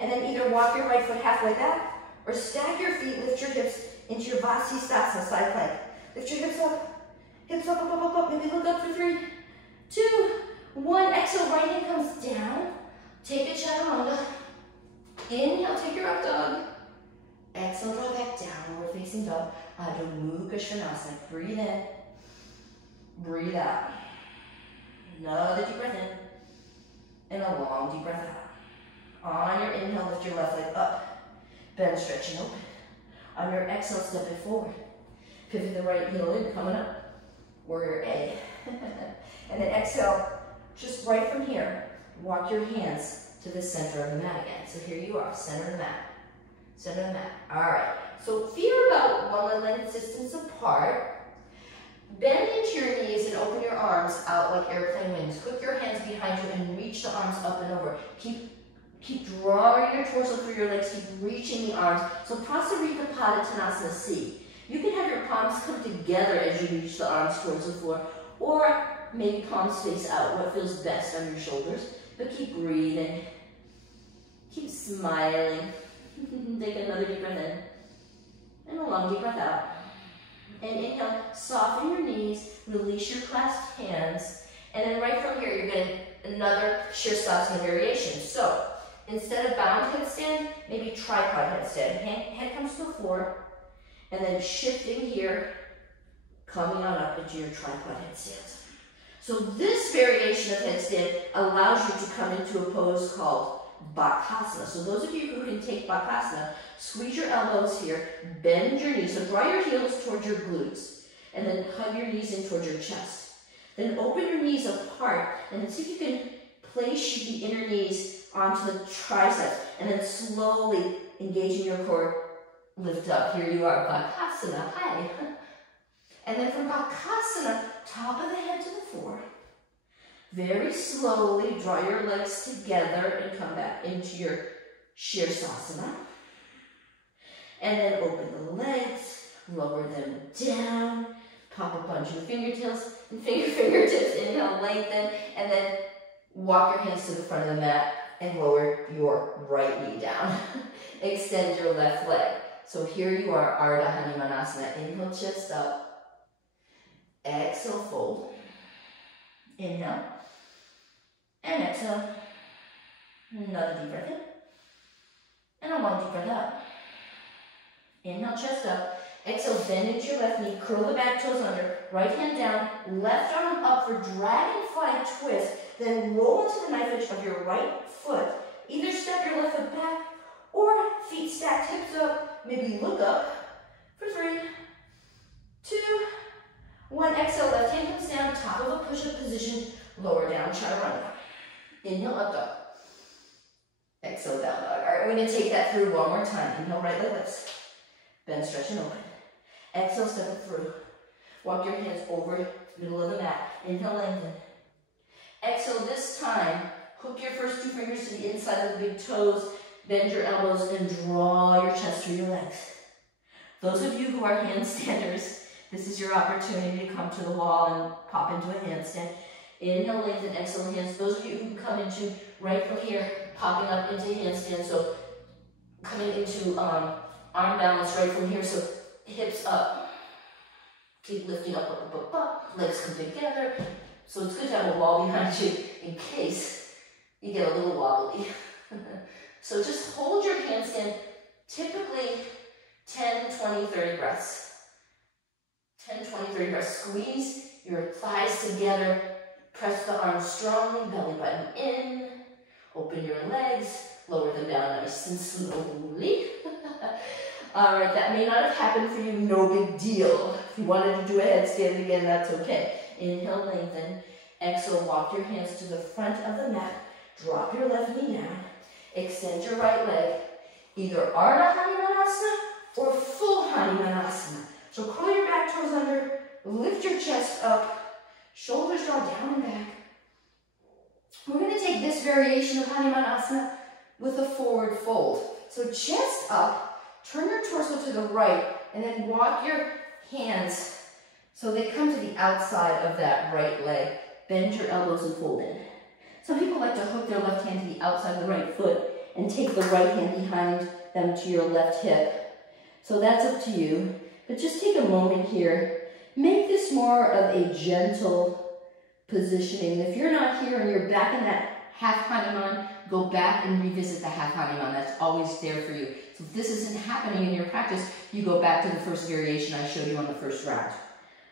and then either walk your right foot halfway back, or stack your feet, lift your hips into your Vasisthasana, side plank. Lift your hips up, up. Maybe look up for 3, 2, 1. Exhale, right hand comes down. Take a chaturanga. Inhale, take your up dog. Exhale, draw back down, forward facing dog. Adho Mukha Svanasana. Breathe in, breathe out. Another deep breath in, and a long deep breath out. On your inhale, lift your left leg up. Bend, stretch, and open. On your exhale, step it forward. Pivot the right heel in, coming up. Warrior A. And then exhale, just right from here, walk your hands to the center of the mat again. So here you are, center of the mat. Center of the mat. All right. So feet are about 1 leg length distance apart. Bend into your knees and open your arms out like airplane wings. Hook your hands behind you and reach the arms up and over. Keep drawing your torso through your legs. Keep reaching the arms. So Prasarita Padottanasana C. You can have your palms come together as you reach the arms towards the floor, or maybe palms face out, what feels best on your shoulders. but keep breathing. Keep smiling. Take another deep breath in. And a long deep breath out. And inhale, soften your knees, release your clasped hands, and then right from here, you're getting another Shirsasana variation. So, instead of bound headstand, maybe tripod headstand. Head comes to the floor, and then shifting here, coming on up into your tripod headstand. So this variation of headstand allows you to come into a pose called Bakasana. So those of you who can take Bakasana, squeeze your elbows here, bend your knees. So draw your heels towards your glutes, and then hug your knees in towards your chest. Then open your knees apart, and then see if you can place the inner knees onto the triceps, and then slowly engaging your core, lift up. Here you are, Bakasana. Hi. And then from Bakasana, top of the head to the floor. Very slowly draw your legs together and come back into your Shirsasana. And then open the legs, lower them down, pop up onto your fingertips, inhale, lengthen, and then walk your hands to the front of the mat and lower your right knee down. Extend your left leg. So here you are, Ardha Hanumanasana. Inhale, chest up. Exhale, fold. Inhale. And exhale. Another deep breath in. And a long deep breath out. Inhale, chest up. Exhale, bend into your left knee. Curl the back toes under. Right hand down. Left arm up for dragonfly twist. Then roll into the knife edge of your right foot. Either step your left foot back or feet stacked, hips up. Maybe look up for 3, 2, 1. Exhale, left hand comes down, top of a push-up position. Lower down, chaturanga. Inhale, up dog. Exhale, down dog. All right, we're going to take that through one more time. Inhale, right leg lifts. Bend, stretch, and open. Exhale, step it through. Walk your hands over the middle of the mat. Inhale, lengthen. Exhale, this time, hook your first 2 fingers to the inside of the big toes. Bend your elbows and draw your chest through your legs. Those of you who are handstanders, this is your opportunity to come to the wall and pop into a handstand. Inhale, lengthen, exhale, hands. Those of you who come into right from here, popping up into handstand. So coming into arm balance right from here. So hips up. Keep lifting up, up, up, up, up. Legs come together. So it's good to have a wall behind you in case you get a little wobbly. So just hold your handstand, typically 10, 20, 30 breaths. 10, 20, 30 breaths. Squeeze your thighs together. Press the arms strongly, belly button in. Open your legs, lower them down nice and slowly. All right, that may not have happened for you, no big deal. If you wanted to do a headstand again, that's okay. Inhale, lengthen. Exhale, walk your hands to the front of the mat. Drop your left knee down. Extend your right leg. Either Ardha Hanumanasana or full Hanumanasana. So curl your back toes under, lift your chest up, shoulders draw down and back. We're going to take this variation of Hanumanasana with a forward fold. So chest up, turn your torso to the right, and then walk your hands so they come to the outside of that right leg. Bend your elbows and fold in. Some people like to hook their left hand to the outside of the right foot and take the right hand behind them to your left hip. So that's up to you. But just take a moment here. Make this more of a gentle positioning. If you're not here and you're back in that half Hanuman, go back and revisit the half Hanuman. That's always there for you. So if this isn't happening in your practice, you go back to the first variation I showed you on the first round.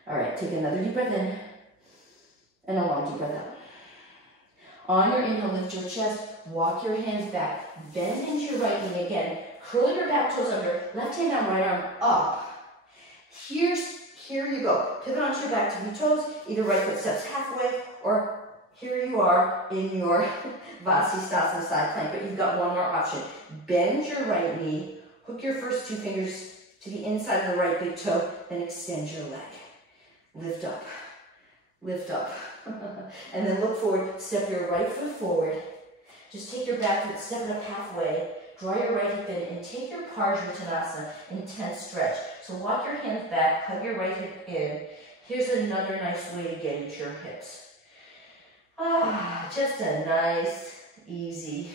All right, take another deep breath in and a long deep breath out. On your inhale, lift your chest, walk your hands back, bend into your right knee again, curl your back toes under, left hand down, right arm up. Here you go. Pivot onto your back to your toes, either right foot steps halfway, or here you are in your Vasisthasana side plank, but you've got one more option. Bend your right knee, hook your first 2 fingers to the inside of the right big toe, then extend your leg. Lift up, lift up. And then look forward, step your right foot forward. Just take your back foot, step it up halfway, draw your right hip in, and take your Parsvottanasana, intense stretch. So walk your hands back, hug your right hip in. Here's another nice way to get into your hips. Just a nice easy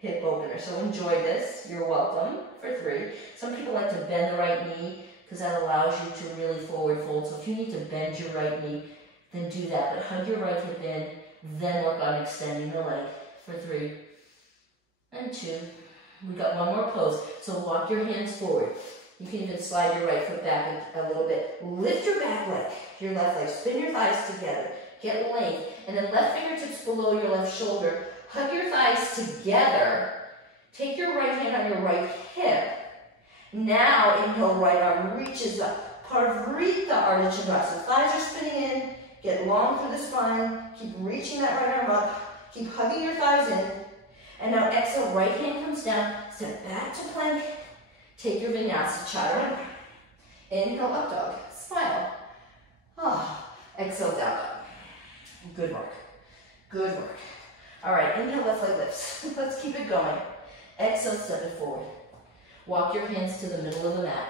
hip opener. So enjoy this. You're welcome for 3. Some people like to bend the right knee because that allows you to really forward fold. So if you need to bend your right knee, then do that. But hug your right hip in, then work on extending the leg for 3 and 2. We got one more pose. So walk your hands forward. You can even slide your right foot back a little bit. Lift your back leg, your left leg. Spin your thighs together. Get length. And then left fingertips below your left shoulder. Hug your thighs together. Take your right hand on your right hip. Now inhale, right arm reaches up. Parvrita Ardha Chandrasana. Thighs are spinning in. Get long through the spine. Keep reaching that right arm up. Keep hugging your thighs in. And now exhale, right hand comes down. Step back to plank. Take your vinyasa chaturanga. Inhale, up dog. Smile. Exhale, down dog. Good work. Good work. All right, inhale, left leg lifts. Let's keep it going. Exhale, step it forward. Walk your hands to the middle of the mat.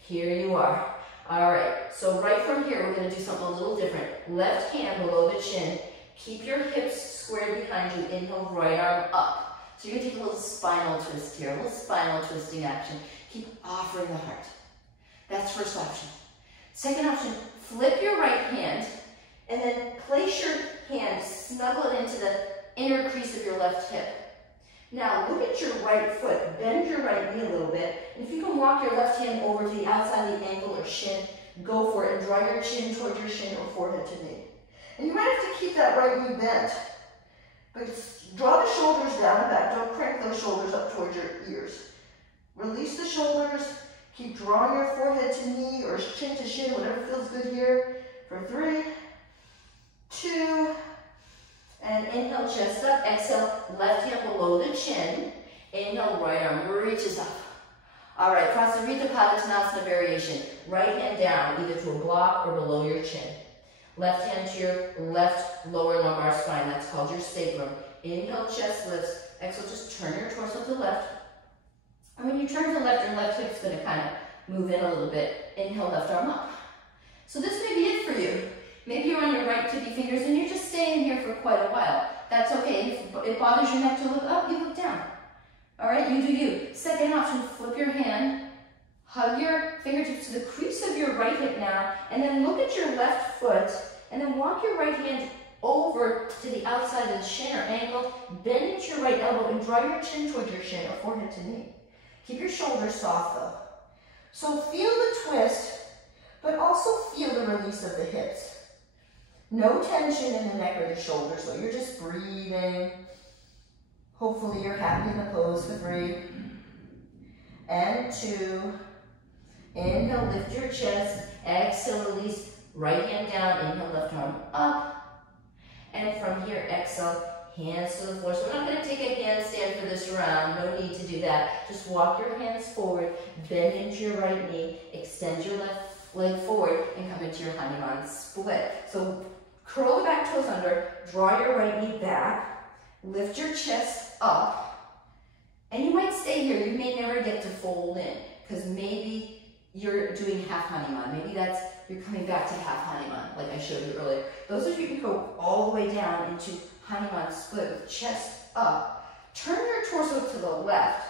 Here you are. All right, so right from here, we're going to do something a little different. Left hand below the chin. Keep your hips squared behind you. Inhale, right arm up. So you're going to take a little spinal twist here, a little spinal twisting action. Keep offering the heart. That's first option. Second option, flip your right hand and then place your hand, snuggle it into the inner crease of your left hip. Now look at your right foot, bend your right knee a little bit. And if you can walk your left hand over to the outside of the ankle or shin, go for it and draw your chin towards your shin or forehead to knee. And you might have to keep that right knee bent. But draw the shoulders down and back. Don't crank those shoulders up towards your ears. Release the shoulders. Keep drawing your forehead to knee or chin to shin, whatever feels good here. For 3, 2, and inhale, chest up. Exhale, left hand below the chin. Inhale, right arm reaches up. All right, Prasarita Padottanasana variation. Right hand down, either to a block or below your chin. Left hand to your left lower lumbar spine. That's called your sacrum. Inhale, chest lifts. Exhale, just turn your torso to the left. And when you turn to the left, your left hip's going to kind of move in a little bit. Inhale, left arm up. So this may be it for you. Maybe you're on your right tippy fingers and you're just staying here for quite a while. That's okay. If it bothers your neck to look up, you look down. All right, you do you. Second option, flip your hand. Hug your fingertips to the crease of your right hip now, and then look at your left foot, and then walk your right hand over to the outside of the shin or ankle, bend into your right elbow, and draw your chin towards your shin or forehead to knee. Keep your shoulders soft though. So feel the twist, but also feel the release of the hips. No tension in the neck or the shoulders, so you're just breathing. Hopefully you're happy in the pose for 3 and 2. Inhale, lift your chest. Exhale, release. Right hand down. Inhale, left arm up. And from here, exhale, hands to the floor. So we're not going to take a handstand for this round. No need to do that. Just walk your hands forward. Bend into your right knee. Extend your left leg forward and come into your Hanuman split. So curl the back toes under. Draw your right knee back. Lift your chest up. And you might stay here. You may never get to fold in because maybe you're doing half Hanuman. Maybe that's, you're coming back to half Hanuman, like I showed you earlier. Those of you who go all the way down into Hanuman split with chest up, turn your torso to the left,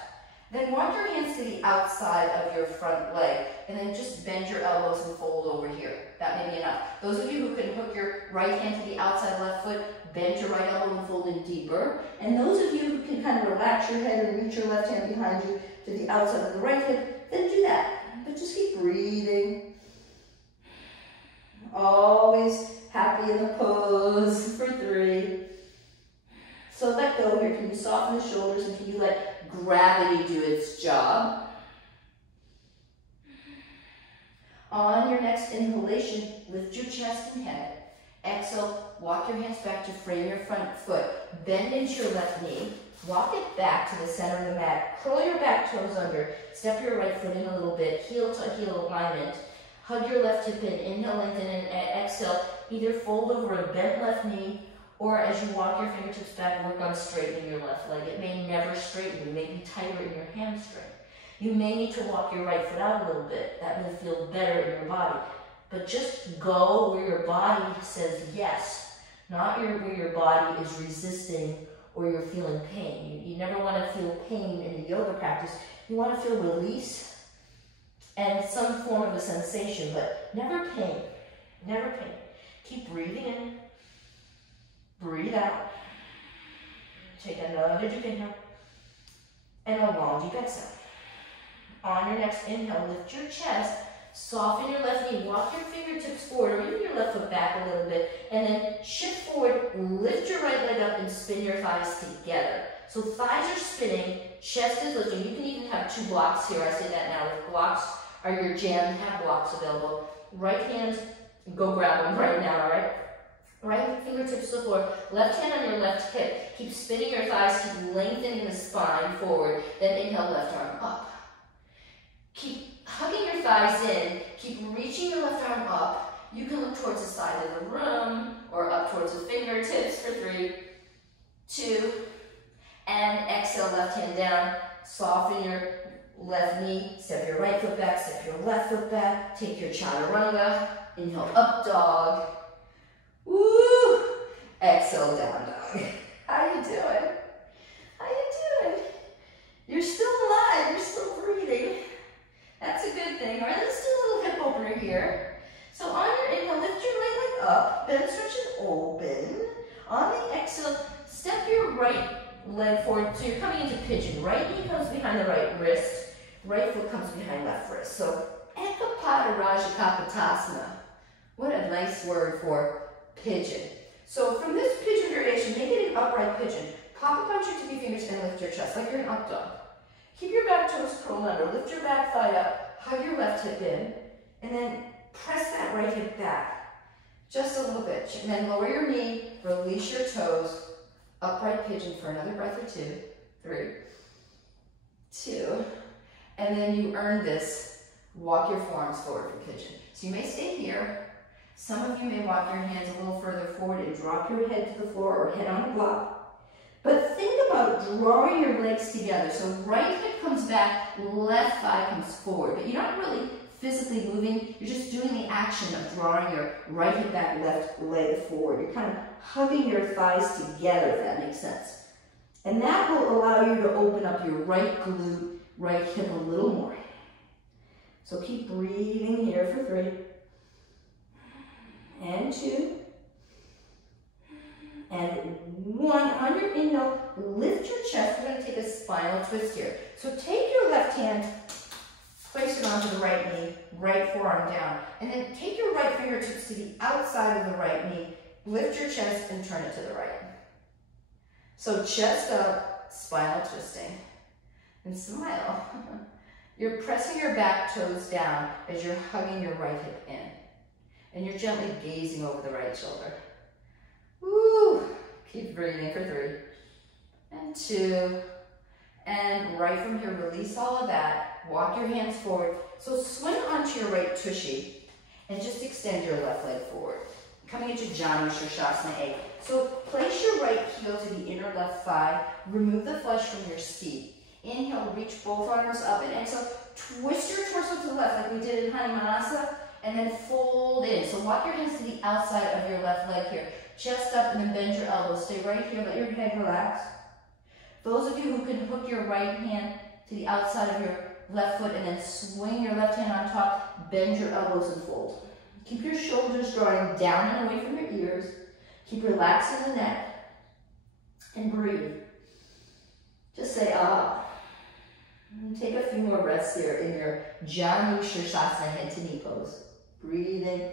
then walk your hands to the outside of your front leg, and then just bend your elbows and fold over here. That may be enough. Those of you who can hook your right hand to the outside left foot, bend your right elbow and fold in deeper. And those of you who can kind of relax your head and reach your left hand behind you to the outside of the right hip, then do that. But just keep breathing. Always happy in the pose for 3. So let go here. Can you soften the shoulders and can you let gravity do its job? On your next inhalation, lift your chest and head. Exhale, walk your hands back to frame your front foot. Bend into your left knee. Walk it back to the center of the mat. Curl your back toes under. Step your right foot in a little bit. Heel to heel alignment. Hug your left hip in. Inhale, lengthen, and exhale. Either fold over a bent left knee, or as you walk your fingertips back, work on straightening your left leg. It may never straighten. You may be tighter in your hamstring. You may need to walk your right foot out a little bit. That will feel better in your body. But just go where your body says yes, not where your body is resisting or you're feeling pain. You never want to feel pain in the yoga practice. You want to feel release and some form of a sensation, but never pain. Never pain. Keep breathing in. Breathe out. Take another deep inhale. And a long deep exhale. On your next inhale, lift your chest. Soften your left knee. Walk your fingertips forward, or even your left foot back a little bit. And then shift forward. Lift your right leg up and spin your thighs together. So thighs are spinning. Chest is lifting. You can even have 2 blocks here. I say that now. If blocks are your jam, have blocks available. Right hand, go grab one right now, all right? Right fingertips to the floor, left hand on your left hip. Keep spinning your thighs, keep lengthening the spine forward. Then inhale, left arm up. Keep hugging your thighs in, keep reaching your left arm up. You can look towards the side of the room or up towards the fingertips for 3, 2, and exhale, left hand down. Soften your left knee, step your right foot back, step your left foot back. Take your chaturanga, inhale, up dog. Woo! Exhale, down dog. How you doing? How you doing? You're still alive, you're still breathing. That's a good thing. All right, let's do a little hip opener here. So on your inhale, lift your right leg up, bend, stretch, and open. On the exhale, step your right leg forward. So you're coming into pigeon. Right knee comes behind the right wrist. Right foot comes behind left wrist. So Ekapada Raja Kapotasana. What a nice word for pigeon. So from this pigeon variation, make it an upright pigeon. Pop up onto your tippy fingers and lift your chest like you're an up dog. Keep your back toes curled under. Lift your back thigh up. Hug your left hip in. And then press that right hip back. Just a little bit. And then lower your knee. Release your toes. Upright pigeon for another breath or 2. 3, 2. And then you earn this. Walk your forearms forward for pigeon. So you may stay here. Some of you may walk your hands a little further forward and drop your head to the floor or head on a block. But think about drawing your legs together. So right hip comes back, left thigh comes forward. But you're not really physically moving. You're just doing the action of drawing your right hip back, left leg forward. You're kind of hugging your thighs together, if that makes sense. And that will allow you to open up your right glute, right hip a little more. So keep breathing here for 3. And 2. And 1. On your inhale, lift your chest. We're going to take a spinal twist here. So take your left hand, place it onto the right knee, right forearm down. And then take your right fingertips to the outside of the right knee. Lift your chest and turn it to the right. So chest up, spinal twisting. And smile. You're pressing your back toes down as you're hugging your right hip in. And you're gently gazing over the right shoulder. Woo! Keep breathing for 3. And 2. And right from here, release all of that. Walk your hands forward. So swing onto your right tushy and just extend your left leg forward. Coming into Janu Shirshasana A. So place your right heel to the inner left thigh. Remove the flesh from your seat. Inhale, reach both arms up and exhale. Twist your torso to the left like we did in Hanumanasa. And then fold in. So walk your hands to the outside of your left leg here. Chest up and then bend your elbows. Stay right here. Let your head relax. Those of you who can hook your right hand to the outside of your left foot and then swing your left hand on top, bend your elbows and fold. Keep your shoulders drawing down and away from your ears. Keep relaxing the neck. And breathe. Just say ah. And take a few more breaths here in your Janu Shirshasana head to knee pose. Breathe in.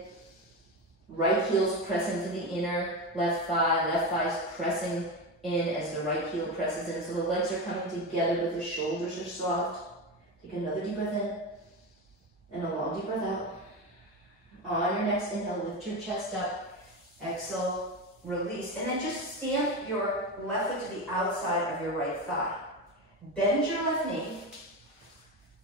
Right heels press into the inner left thigh is pressing in as the right heel presses in. So the legs are coming together, but the shoulders are soft. Take another deep breath in and a long deep breath out. On your next inhale, lift your chest up. Exhale, release. And then just stamp your left foot to the outside of your right thigh. Bend your left knee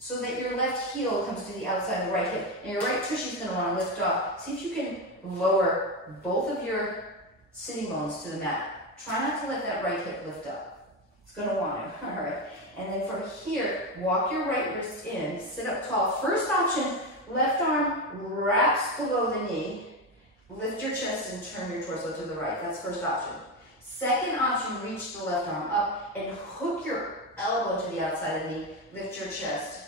so that your left heel comes to the outside of the right hip. And your right tushy is going to want to lift off. See if you can lower both of your sitting bones to the mat. Try not to let that right hip lift up. It's going to want to. All right. And then from here, walk your right wrist in. Sit up tall. First option, left arm wraps below the knee. Lift your chest and turn your torso to the right. That's first option. Second option, reach the left arm up and hook your elbow to the outside of the knee, lift your chest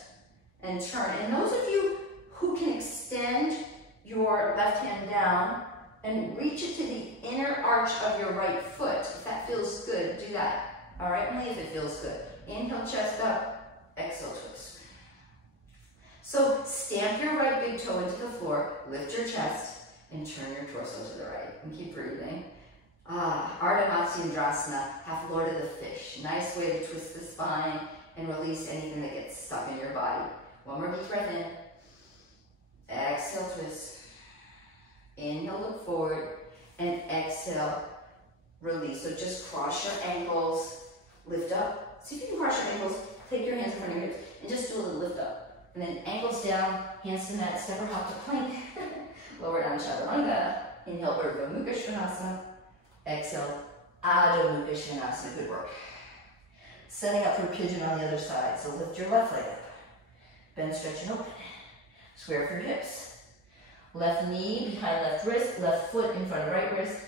and turn. And those of you who can extend your left hand down and reach it to the inner arch of your right foot, if that feels good, do that. All right, only if it feels good. Inhale, chest up, exhale, twist. So stamp your right big toe into the floor, lift your chest, and turn your torso to the right. And keep breathing. Ardha Matsyendrasana, half lord of the fish. Nice way to twist the spine and release anything that gets stuck in your body. One more deep breath in. Exhale, twist. Inhale, look forward. And exhale, release. So just cross your ankles, lift up. See if you can cross your ankles, take your hands in front of your hips, and just do a little lift up. And then ankles down, hands to mat, step or hop to plank. Lower down, chaturanga. Inhale, Urdhva Mukha Svanasana. Exhale, Adho Mukha Svanasana. Good work. Setting up for pigeon on the other side. So lift your left leg up. Bend, stretch, and open. Square for your hips. Left knee behind left wrist, left foot in front of right wrist.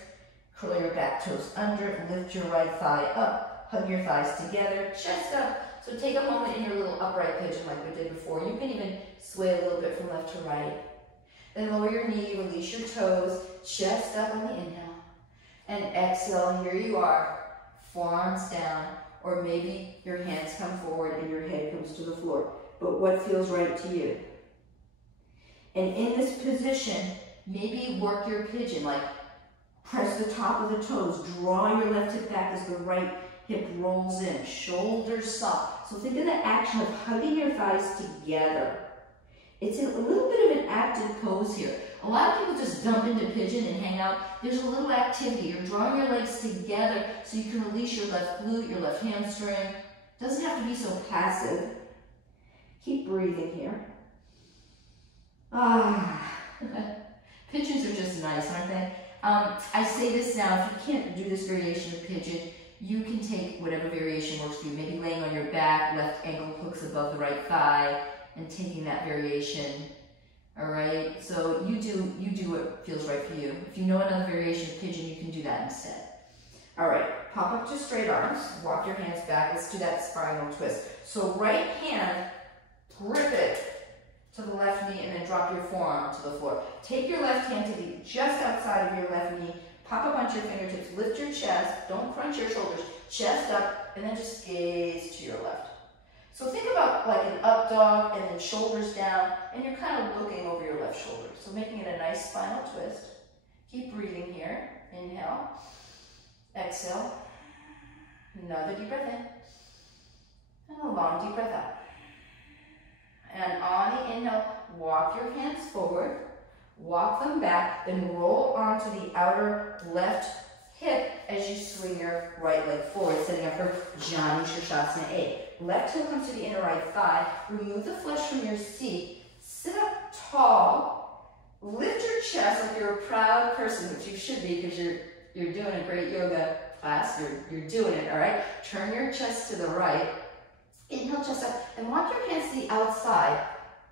Curl your back toes under, lift your right thigh up, hug your thighs together, chest up. So take a moment in your little upright pigeon like we did before. You can even sway a little bit from left to right. Then lower your knee, release your toes, chest up on the inhale. And exhale, here you are, forearms down, or maybe your hands come forward and your head comes to the floor. But what feels right to you? And in this position, maybe work your pigeon, like press the top of the toes, draw your left hip back as the right hip rolls in, shoulders soft. So think of the action of hugging your thighs together. It's a little bit of an active pose here. A lot of people just dump into pigeon and hang out. There's a little activity. You're drawing your legs together so you can release your left glute, your left hamstring. Doesn't have to be so passive. Keep breathing here. Pigeons are just nice, aren't they? I say this now, if you can't do this variation of pigeon, you can take whatever variation works for you. Maybe laying on your back, left ankle hooks above the right thigh, and taking that variation. All right, so you do what feels right for you. If you know another variation of pigeon, you can do that instead. All right, pop up to straight arms, walk your hands back. Let's do that spiral twist. So right hand, grip it to the left knee and then drop your forearm to the floor. Take your left hand to the just outside of your left knee, pop up onto your fingertips, lift your chest, don't crunch your shoulders, chest up, and then just gaze to your left. So think about like an up dog and then shoulders down, and you're kind of looking over your left shoulder. So making it a nice spinal twist. Keep breathing here. Inhale, exhale, another deep breath in, and a long deep breath out. And on the inhale, walk your hands forward, walk them back, then roll onto the outer left hip as you swing your right leg forward, setting up for Janu Shirshasana A. Left heel comes to the inner right thigh, remove the flesh from your seat, sit up tall, lift your chest like you're a proud person, which you should be because you're doing a great yoga class, you're doing it, all right? Turn your chest to the right, inhale, chest up, and walk your hands to the outside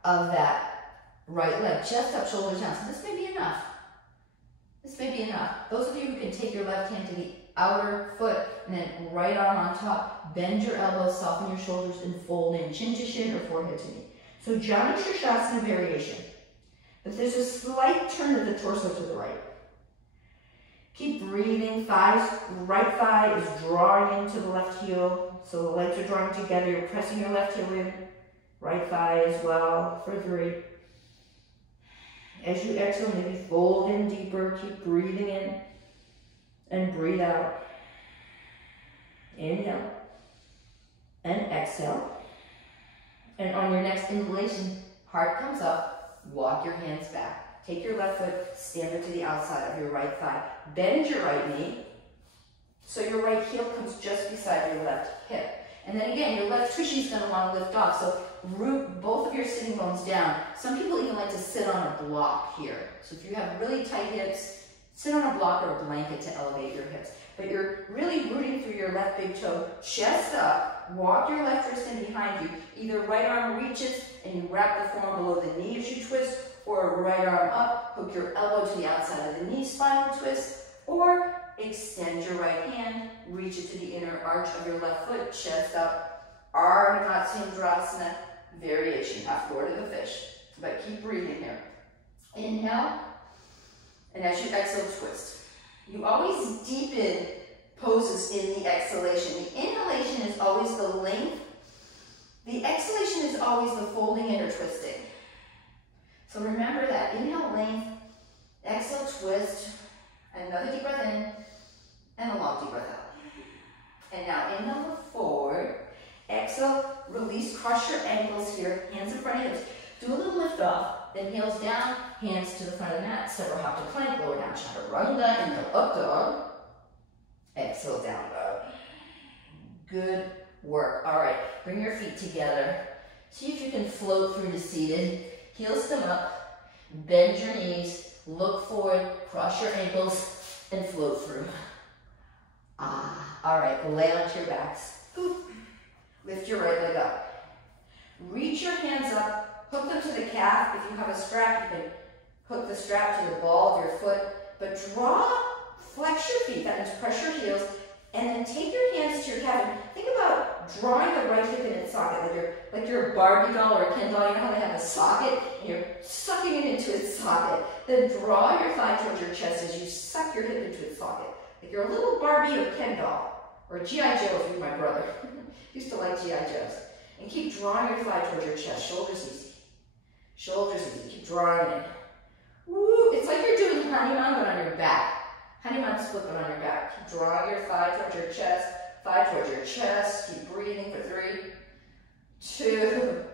of that right leg. Chest up, shoulders down. So this may be enough. This may be enough. Those of you who can take your left hand to the outer foot and then right arm on top, bend your elbows, soften your shoulders, and fold in chin to shin or forehead to knee. So Janu Shirshasana variation. But there's a slight turn of the torso to the right. Keep breathing. Thighs, right thigh is drawing into the left heel. So the legs are drawing together. You're pressing your left heel in. Right thigh as well for 3. As you exhale, maybe fold in deeper. Keep breathing in and breathe out. Inhale and exhale. And on your next inhalation, heart comes up. Walk your hands back. Take your left foot, stand it to the outside of your right thigh. Bend your right knee so your right heel comes just beside your left hip. And then again, your left tushy is going to want to lift off. So root both of your sitting bones down. Some people even like to sit on a block here. So if you have really tight hips, sit on a block or a blanket to elevate your hips. But you're really rooting through your left big toe, chest up, walk your left wrist in behind you. Either right arm reaches and you wrap the forearm below the knee as you twist, or right arm up, hook your elbow to the outside of the knee, spinal twist, or extend your right hand, reach it to the inner arch of your left foot, chest up, Ardha Matsyendrasana variation, half forward of the fish. But keep breathing here. Inhale, and as you exhale, twist. You always deepen poses in the exhalation. The inhalation is always the length. The exhalation is always the folding in or twisting. So remember that. Inhale, length. Exhale, twist. Another deep breath in. And a long deep breath out. And now inhale, look forward. Exhale, release, cross your ankles here. Hands in front of hips. Do a little lift off. Then heels down, hands to the front of the mat. Separate hop to plank, lower down, chaturanga. Inhale, up dog. Exhale, down dog. Good work. All right, bring your feet together. See if you can float through to seated. Heels come up, bend your knees, look forward, cross your ankles, and float through. All right, lay onto your backs. Lift your right leg up. Reach your hands up, hook them to the calf. If you have a strap, you can hook the strap to the ball of your foot, but flex your feet, that means press your heels, and then take your hands to your calf. And think about drawing the right hip in its socket, like you're a Barbie doll or a Ken doll. You know how they have a socket, and you're sucking it into its socket. Then draw your thigh towards your chest as you suck your hip into its socket. Like you're a little Barbie or Ken doll, or G.I. Joe if you're my brother. Used to like G.I. Joes. And keep drawing your thigh towards your chest, shoulders easy. Shoulders easy, keep drawing it. Woo, it's like you're doing Hanuman but on your back. Hanuman split but on your back. Keep drawing your thigh towards your chest, thigh towards your chest. Keep breathing for 3, 2,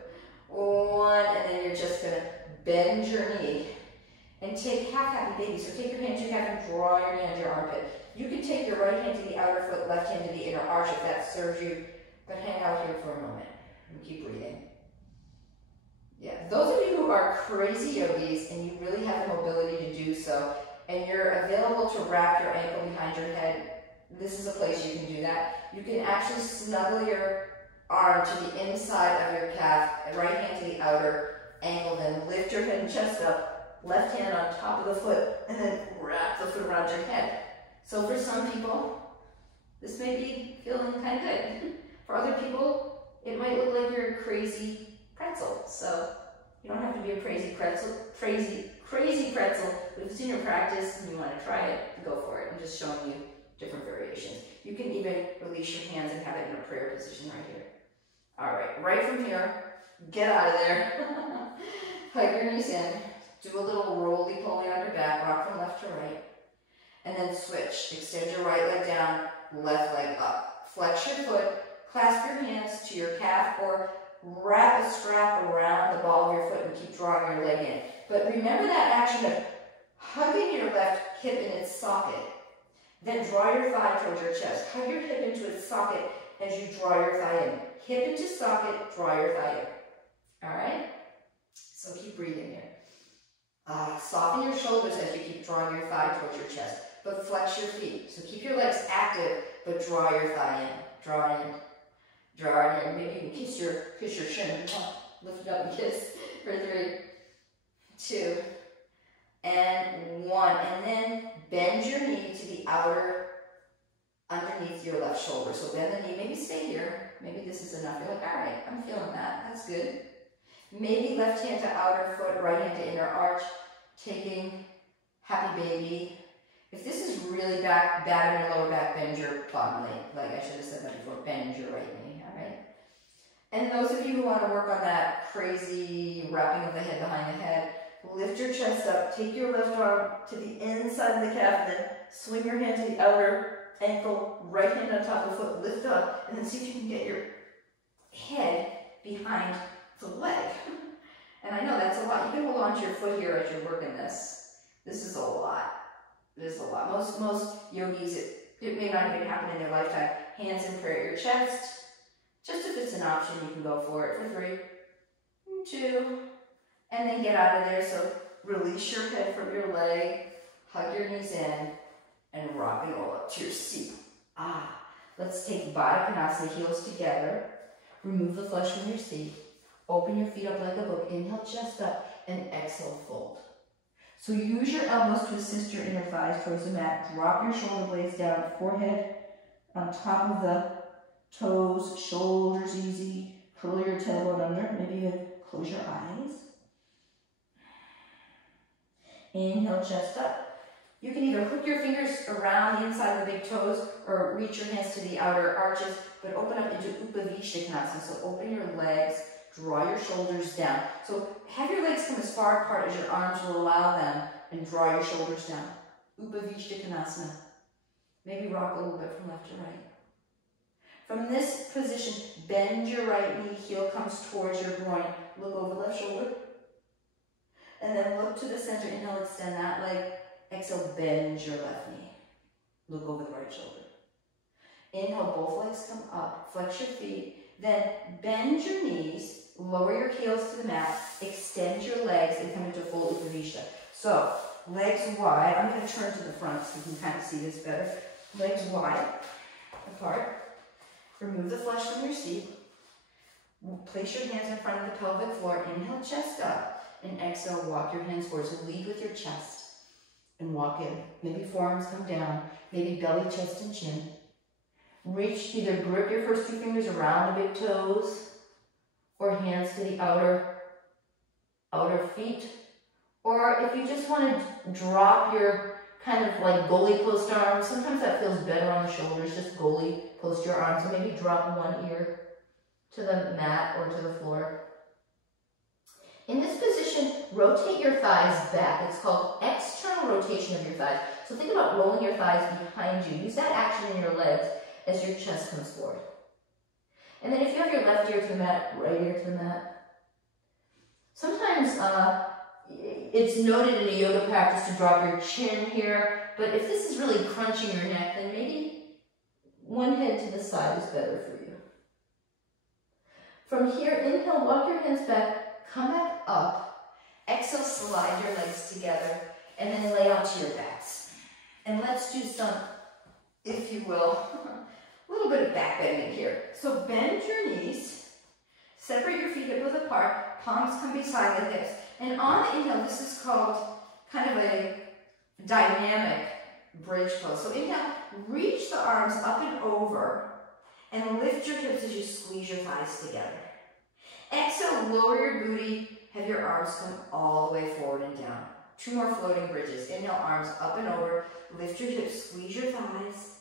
1, and then you're just gonna bend your knee and take half happy baby. So take your hand to your calf and draw your knee under your armpit. You can take your right hand to the outer foot, left hand to the inner arch if that serves you, but hang out here for a moment and keep breathing. Yeah, those of you who are crazy yogis and you really have the mobility to do so, and you're available to wrap your ankle behind your head, this is a place you can do that. You can actually snuggle your arm to the inside of your calf, right hand to the outer ankle, then lift your head and chest up, left hand on top of the foot, and then wrap the foot around your head. So for some people, this may be feeling kind of good. For other people, it might look like you're a crazy pretzel. So you don't have to be a crazy pretzel, but if it's in your practice and you want to try it, go for it. I'm just showing you different variations. You can even release your hands and have it in a prayer position right here. All right from here, get out of there. Hug your knees in. Do a little roly-poly on your back, rock from left to right. And then switch. Extend your right leg down, left leg up. Flex your foot, clasp your hands to your calf, or wrap a strap around the ball of your foot and keep drawing your leg in. But remember that action of hugging your left hip in its socket. Then draw your thigh towards your chest. Hug your hip into its socket as you draw your thigh in. Hip into socket, draw your thigh in. All right? So keep breathing here. Soften your shoulders as you keep drawing your thigh towards your chest. But flex your feet. So keep your legs active, but draw your thigh in. Draw in. Draw it in. Maybe you can kiss your shin. Lift it up and kiss for 3, 2, and 1. And then bend your knee to the outer, underneath your left shoulder. So bend the knee. Maybe stay here. Maybe this is enough. You're like, all right, I'm feeling that. That's good. Maybe left hand to outer foot, right hand to inner arch. Taking happy baby. If this is really bad in your lower back, bend your bottom leg. Like I should have said that before, bend your right knee, all right? And those of you who want to work on that crazy wrapping of the head behind the head, lift your chest up, take your left arm to the inside of the calf, and then swing your hand to the outer ankle, right hand on top of the foot, lift up, and then see if you can get your head behind the leg. And I know that's a lot. You can hold on to your foot here as you're working this. This is a lot. This is a lot. Most yogis, it may not even happen in their lifetime. Hands in prayer at your chest. Just if it's an option, you can go for it for 3, 2, and then get out of there. So release your head from your leg, hug your knees in, and rock and roll up to your seat. Let's take Baddha Konasana, heels together. Remove the flesh from your seat. Open your feet up like a book. Inhale, chest up, and exhale, fold. So use your elbows to assist your inner thighs towards the mat. Drop your shoulder blades down, forehead on top of the toes, shoulders easy. Curl your tailbone under. Maybe you close your eyes. Inhale, chest up. You can either hook your fingers around the inside of the big toes or reach your hands to the outer arches, but open up into Upavishtikonasana. So open your legs, draw your shoulders down. So have your legs come as far apart as your arms will allow them and draw your shoulders down. Upavishtikonasana. Maybe rock a little bit from left to right. From this position, bend your right knee, heel comes towards your groin. Look over the left shoulder. And then look to the center. Inhale, extend that leg. Exhale, bend your left knee. Look over the right shoulder. Inhale, both legs come up. Flex your feet. Then bend your knees. Lower your heels to the mat. Extend your legs and come into full Upavishta. So, legs wide. I'm going to turn to the front so you can kind of see this better. Legs wide, apart. Remove the flesh from your seat. Place your hands in front of the pelvic floor. Inhale, chest up. And exhale, walk your hands forward. So lead with your chest and walk in. Maybe forearms come down. Maybe belly, chest, and chin. Reach, either grip your first two fingers around the big toes or hands to the outer feet. Or if you just want to drop your kind of like goalie post arms, sometimes that feels better on the shoulders, just goalie post your arms. So maybe drop one ear to the mat or to the floor. In this position, rotate your thighs back. It's called external rotation of your thighs. So think about rolling your thighs behind you. Use that action in your legs as your chest comes forward. And then if you have your left ear to the mat, right ear to the mat. Sometimes it's noted in a yoga practice to drop your chin here, but if this is really crunching your neck, then maybe one head to the side is better for you. From here, inhale, walk your hands back. Come back up, exhale, slide your legs together, and then lay onto your backs. And let's do some, if you will, a little bit of back bending here. So bend your knees, separate your feet hip width apart, palms come beside the hips. And on the inhale, this is called kind of a dynamic bridge pose. So inhale, reach the arms up and over, and lift your hips as you squeeze your thighs together. Exhale, lower your booty, have your arms come all the way forward and down. Two more floating bridges. Inhale, arms up and over, lift your hips, squeeze your thighs.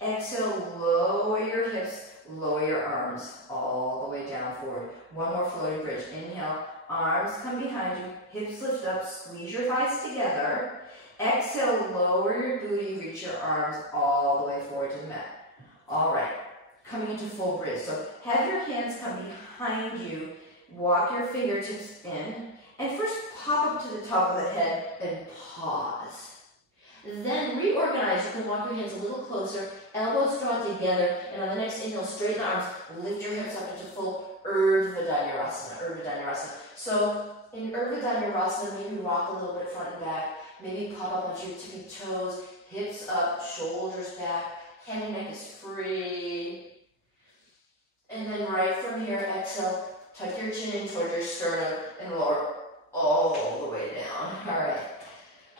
Exhale, lower your hips, lower your arms all the way down forward. One more floating bridge. Inhale, arms come behind you, hips lift up, squeeze your thighs together. Exhale, lower your booty, reach your arms all the way forward to the mat. All right. Coming into full bridge. So have your hands come behind you, walk your fingertips in, and first pop up to the top of the head and pause. Then reorganize. You can walk your hands a little closer, elbows draw together, and on the next inhale, straighten the arms, lift your hips up into full Urdhva Dhanurasana. So in Urdhva Dhanurasana, maybe rock a little bit front and back, maybe pop up onto your tippy toes, hips up, shoulders back, hand and neck is free. And then right from here, exhale, tuck your chin in toward your sternum and lower all the way down. All right.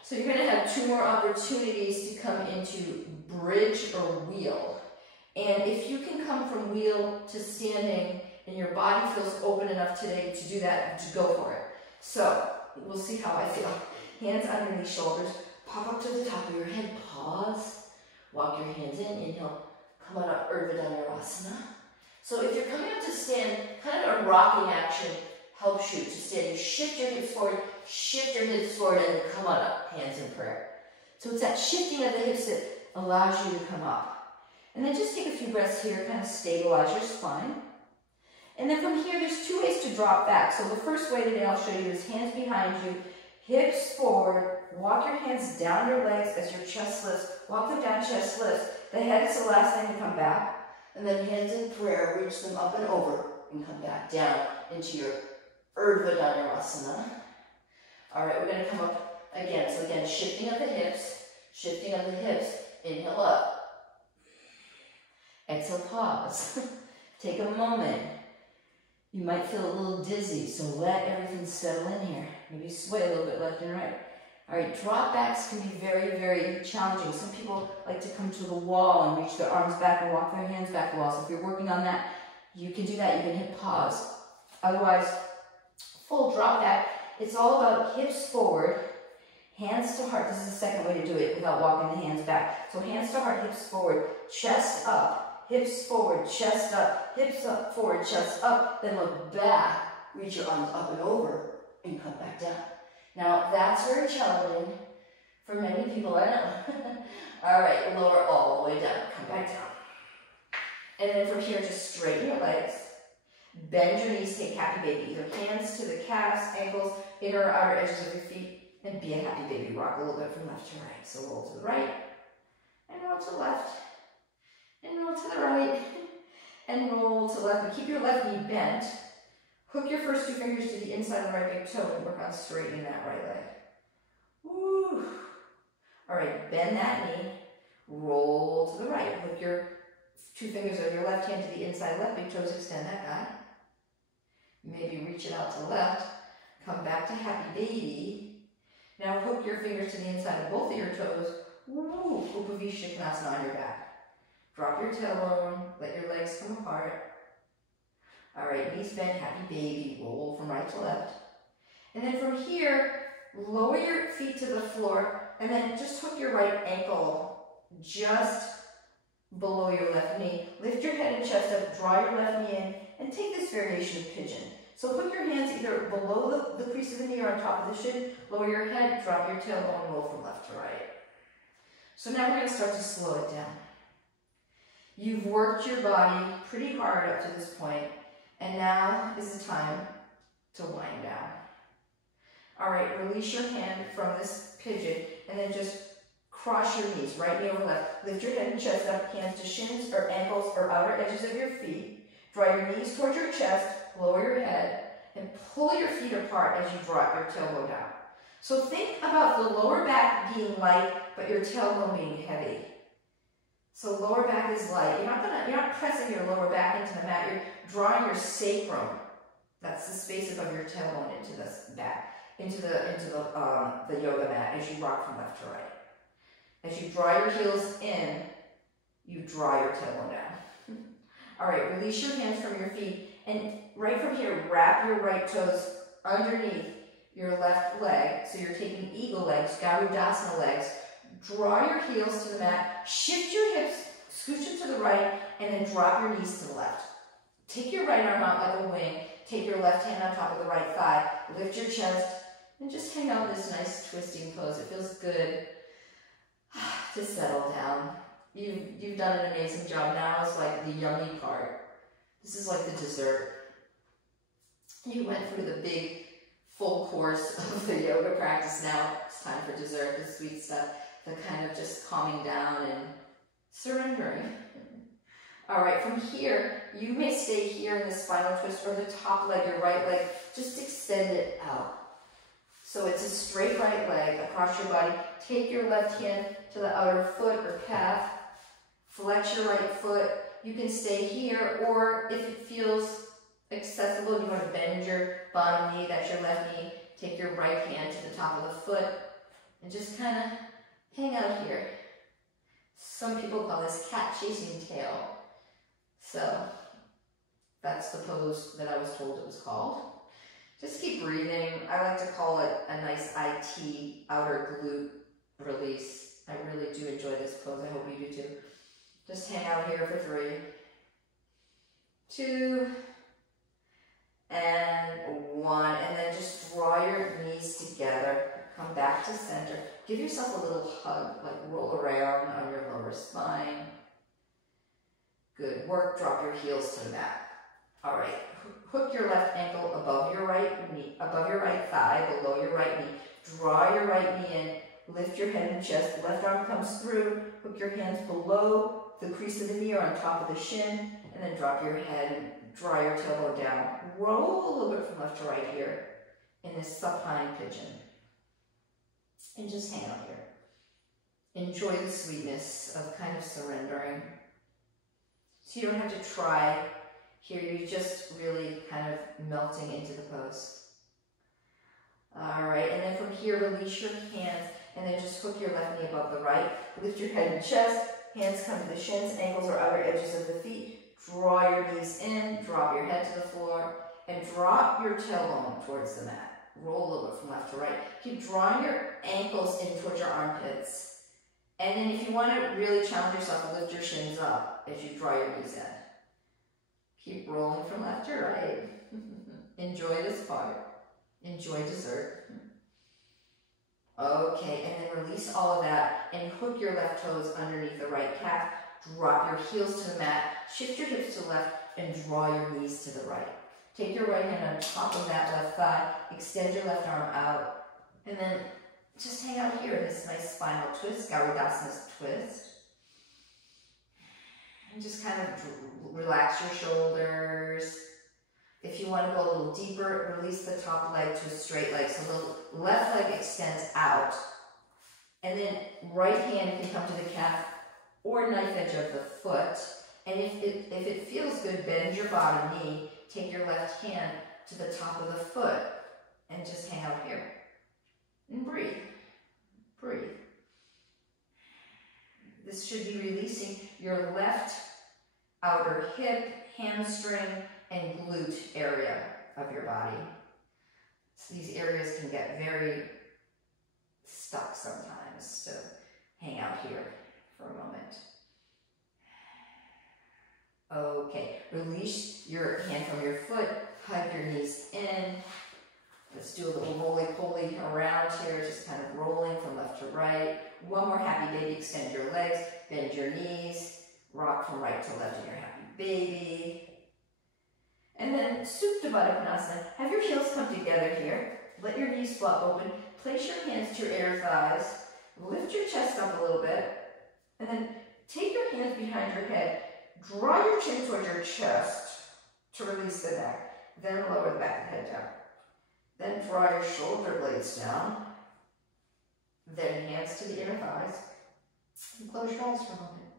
So you're going to have two more opportunities to come into bridge or wheel. And if you can come from wheel to standing and your body feels open enough today to do that, to go for it. So we'll see how I feel. Hands underneath shoulders, pop up to the top of your head, pause, walk your hands in, inhale, come on up, Urdhva Dhanurasana. So if you're coming up to stand, kind of a rocking action helps you to stand. You shift your hips forward, shift your hips forward, and then come on up, hands in prayer. So it's that shifting of the hips that allows you to come up. And then just take a few breaths here, kind of stabilize your spine. And then from here, there's two ways to drop back. So the first way today I'll show you is hands behind you, hips forward, walk your hands down your legs as your chest lifts, walk them down, chest lifts. The head is the last thing to come back. And then hands in prayer, reach them up and over and come back down into your Urdhva Dhanurasana. All right, we're going to come up again. So again, shifting of the hips, inhale up. Exhale, pause. Take a moment. You might feel a little dizzy, so let everything settle in here. Maybe sway a little bit left and right. All right, drop backs can be very, very challenging. Some people like to come to the wall and reach their arms back and walk their hands back the wall. So if you're working on that, you can do that. You can hit pause. Otherwise, full drop back. It's all about hips forward, hands to heart. This is the second way to do it without walking the hands back. So hands to heart, hips forward, chest up, hips forward, chest up, hips up, forward, chest up. Then look back, reach your arms up and over, and come back down. Now, that's very challenging for many people, I know. All right, lower all the way down, come back down. And then from here, just straighten your legs. Bend your knees, take happy baby. Either hands to the calves, ankles, inner or outer edges of your feet, and be a happy baby. Rock a little bit from left to right. So roll to the right, and roll to the left, and roll to the right, and roll to the left. But keep your left knee bent. Hook your first two fingers to the inside of the right big toe and work on straightening that right leg. Woo! All right, bend that knee, roll to the right. Hook your two fingers of your left hand to the inside left big toes, extend that guy. Maybe reach it out to the left. Come back to happy baby. Now hook your fingers to the inside of both of your toes. Woo! Upavishta Konasana on your back. Drop your tailbone, let your legs come apart. All right, knees bent, happy baby, roll from right to left. And then from here, lower your feet to the floor, and then just hook your right ankle just below your left knee. Lift your head and chest up, draw your left knee in, and take this variation of pigeon. So put your hands either below the crease of the knee or on top of the shin, lower your head, drop your tailbone, roll from left to right. So now we're going to start to slow it down. You've worked your body pretty hard up to this point. And now is the time to wind down. All right, release your hand from this pigeon and then just cross your knees, right knee over left. Lift your head and chest up, hands to shins or ankles or outer edges of your feet. Draw your knees towards your chest, lower your head, and pull your feet apart as you drop your tailbone down. So think about the lower back being light, but your tailbone being heavy. So lower back is light. You're not pressing your lower back into the mat. You're drawing your sacrum. That's the space above your tailbone into this back, into the yoga mat as you rock from left to right. As you draw your heels in, you draw your tailbone down. All right, release your hands from your feet, and right from here, wrap your right toes underneath your left leg. So you're taking eagle legs, Garudasana legs. Draw your heels to the mat, shift your hips, scooch them to the right, and then drop your knees to the left. Take your right arm out like a wing, take your left hand on top of the right thigh, lift your chest, and just hang out in this nice twisting pose. It feels good to settle down. You've done an amazing job. Now it's like the yummy part. This is like the dessert. You went through the big, full course of the yoga practice. Now it's time for dessert, the sweet stuff. The kind of just calming down and surrendering. All right, from here, you may stay here in the spinal twist or the top leg, your right leg, just extend it out. So it's a straight right leg across your body. Take your left hand to the outer foot or calf, flex your right foot. You can stay here, or if it feels accessible, you want to bend your bottom knee, that's your left knee. Take your right hand to the top of the foot and just kind of hang out here. Some people call this cat chasing tail. So that's the pose that I was told it was called. Just keep breathing. I like to call it a nice IT, outer glute release. I really do enjoy this pose. I hope you do too. Just hang out here for 3, 2, and 1. And then just draw your knees together. Come back to center. Give yourself a little hug, like roll around on your lower spine. Good work. Drop your heels to the mat. All right. Hook your left ankle above your right knee, above your right thigh, below your right knee. Draw your right knee in. Lift your head and chest. Left arm comes through. Hook your hands below the crease of the knee or on top of the shin, and then drop your head and draw your tailbone down. Roll a little bit from left to right here in this supine pigeon. And just hang out here. Enjoy the sweetness of kind of surrendering. So you don't have to try here, you're just really kind of melting into the pose. All right, and then from here, release your hands, and then just hook your left knee above the right. Lift your head and chest, hands come to the shins, ankles or outer edges of the feet. Draw your knees in, drop your head to the floor, and drop your tailbone towards the mat. Roll a little bit from left to right. Keep drawing your ankles in towards your armpits. And then if you want to really challenge yourself, lift your shins up as you draw your knees in. Keep rolling from left to right. Enjoy this part. Enjoy dessert. Okay, and then release all of that and hook your left toes underneath the right calf. Drop your heels to the mat. Shift your hips to the left and draw your knees to the right. Take your right hand on top of that left thigh. Extend your left arm out. And then just hang out here in this nice spinal twist, Garudasana twist. And just kind of relax your shoulders. If you want to go a little deeper, release the top leg to a straight leg. So the left leg extends out. And then right hand can come to the calf or knife edge of the foot. And if it feels good, bend your bottom knee. Take your left hand to the top of the foot and just hang out here. And breathe. Breathe. This should be releasing your left outer hip, hamstring, and glute area of your body. So these areas can get very stuck sometimes. So hang out here for a moment. Okay, release your hand from your foot, hug your knees in. Let's do a little roly-poly around here, just kind of rolling from left to right. One more happy baby, extend your legs, bend your knees, rock from right to left in your happy baby. And then Supta Baddha Konasana. Have your heels come together here. Let your knees flop open. Place your hands to your air thighs. Lift your chest up a little bit. And then take your hands behind your head. Draw your chin towards your chest to release the neck. Then lower the back of the head down. Then draw your shoulder blades down. Then hands to the inner thighs. And close your eyes for a moment.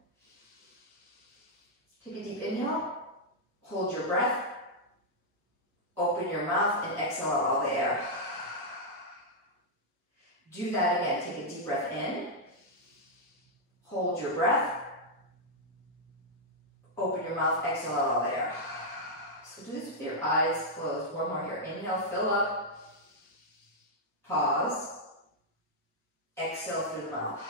Take a deep inhale. Hold your breath. Open your mouth and exhale out all the air. Do that again. Take a deep breath in. Hold your breath. Open your mouth, exhale out all the air. So do this with your eyes closed. One more here. Inhale, fill up. Pause. Exhale through the mouth.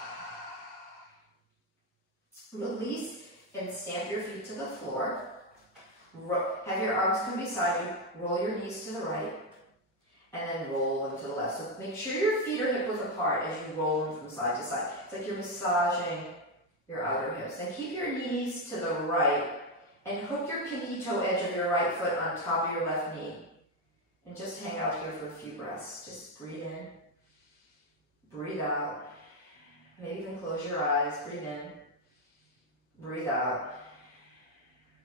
Release and stamp your feet to the floor. Have your arms come beside you. Roll your knees to the right. And then roll them to the left. So make sure your feet are hip width apart as you roll them from side to side. It's like you're massaging your outer hips. And keep your knees to the right. And hook your pinky toe edge of your right foot on top of your left knee. And just hang out here for a few breaths. Just breathe in. Breathe out. Maybe even close your eyes. Breathe in. Breathe out.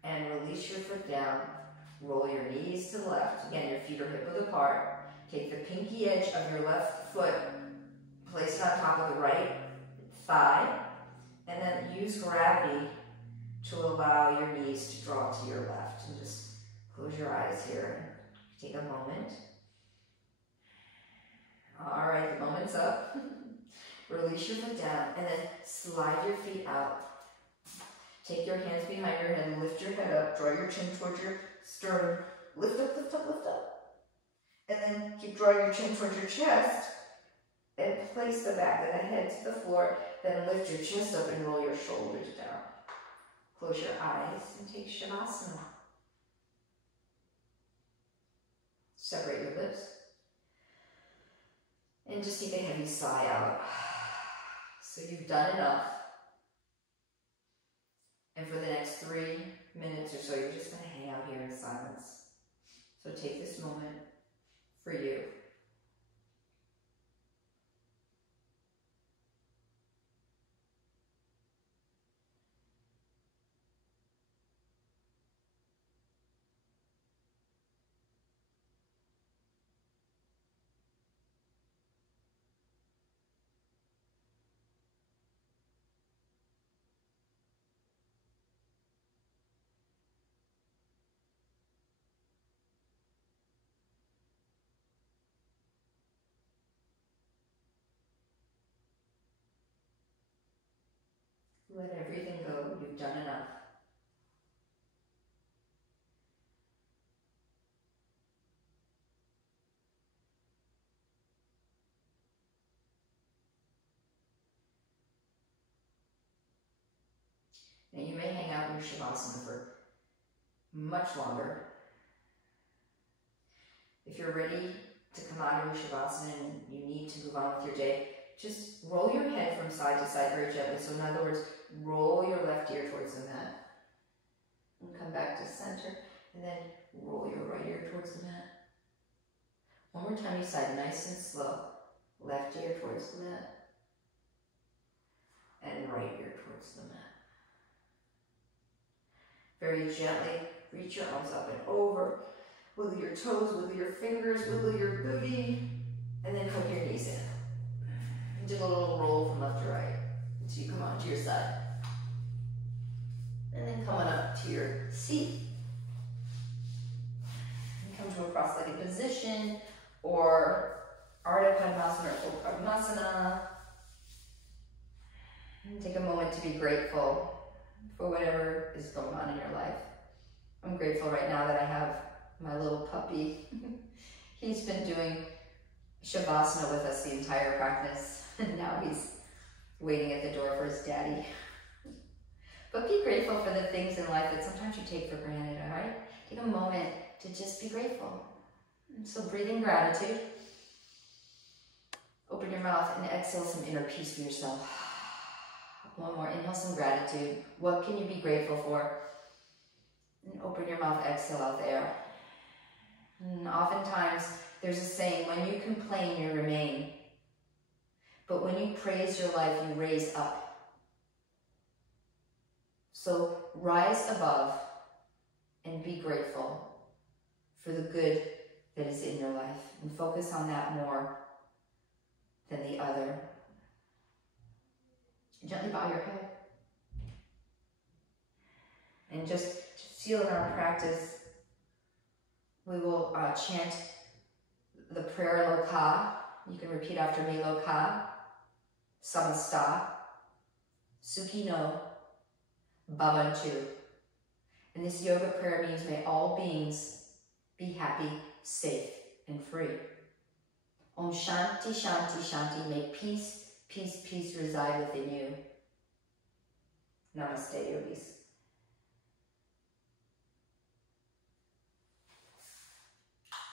And release your foot down. Roll your knees to the left. Again, your feet are hip width apart. Take the pinky edge of your left foot. Place it on top of the right thigh. And then use gravity to allow your knees to draw to your left. And just close your eyes here. Take a moment. All right, the moment's up. Release your foot down and then slide your feet out. Take your hands behind your head, lift your head up, draw your chin towards your sternum. Lift up, lift up, lift up. And then keep drawing your chin towards your chest and place the back of the head to the floor. Then lift your chest up and roll your shoulders down. Close your eyes and take Shavasana. Separate your lips. And just take a heavy sigh out. So you've done enough. And for the next 3 minutes or so, you're just going to hang out here in silence. So take this moment for you. Let everything go. You've done enough. Now you may hang out in your Shavasana for much longer. If you're ready to come out of your Shavasana and you need to move on with your day, just roll your head from side to side very gently. So in other words, roll your left ear towards the mat. And come back to center. And then roll your right ear towards the mat. One more time each side, nice and slow. Left ear towards the mat. And right ear towards the mat. Very gently, reach your arms up and over. Wiggle your toes, wiggle your fingers, wiggle your booty. And then hook your knees in. And do a little roll from left to right until you come onto your side. And then come on up to your seat. And come to a cross-legged position or Ardha Padmasana or Padmasana. And take a moment to be grateful for whatever is going on in your life. I'm grateful right now that I have my little puppy. He's been doing Shavasana with us the entire practice, and now he's waiting at the door for his daddy. But be grateful for the things in life that sometimes you take for granted, all right? Take a moment to just be grateful. And so breathe in gratitude. Open your mouth and exhale some inner peace for yourself. One more, inhale some gratitude. What can you be grateful for? And open your mouth, exhale out the air. And oftentimes, there's a saying, when you complain, you remain. But when you praise your life, you raise up. So rise above and be grateful for the good that is in your life. And focus on that more than the other. Gently bow your head. And just feel in our practice, we will chant the prayer Loka. You can repeat after me, Loka, Samasta, Sukhino, Bhavantu. And this yoga prayer means may all beings be happy, safe, and free. Om Shanti, Shanti, Shanti. May peace, peace, peace reside within you. Namaste, yogis.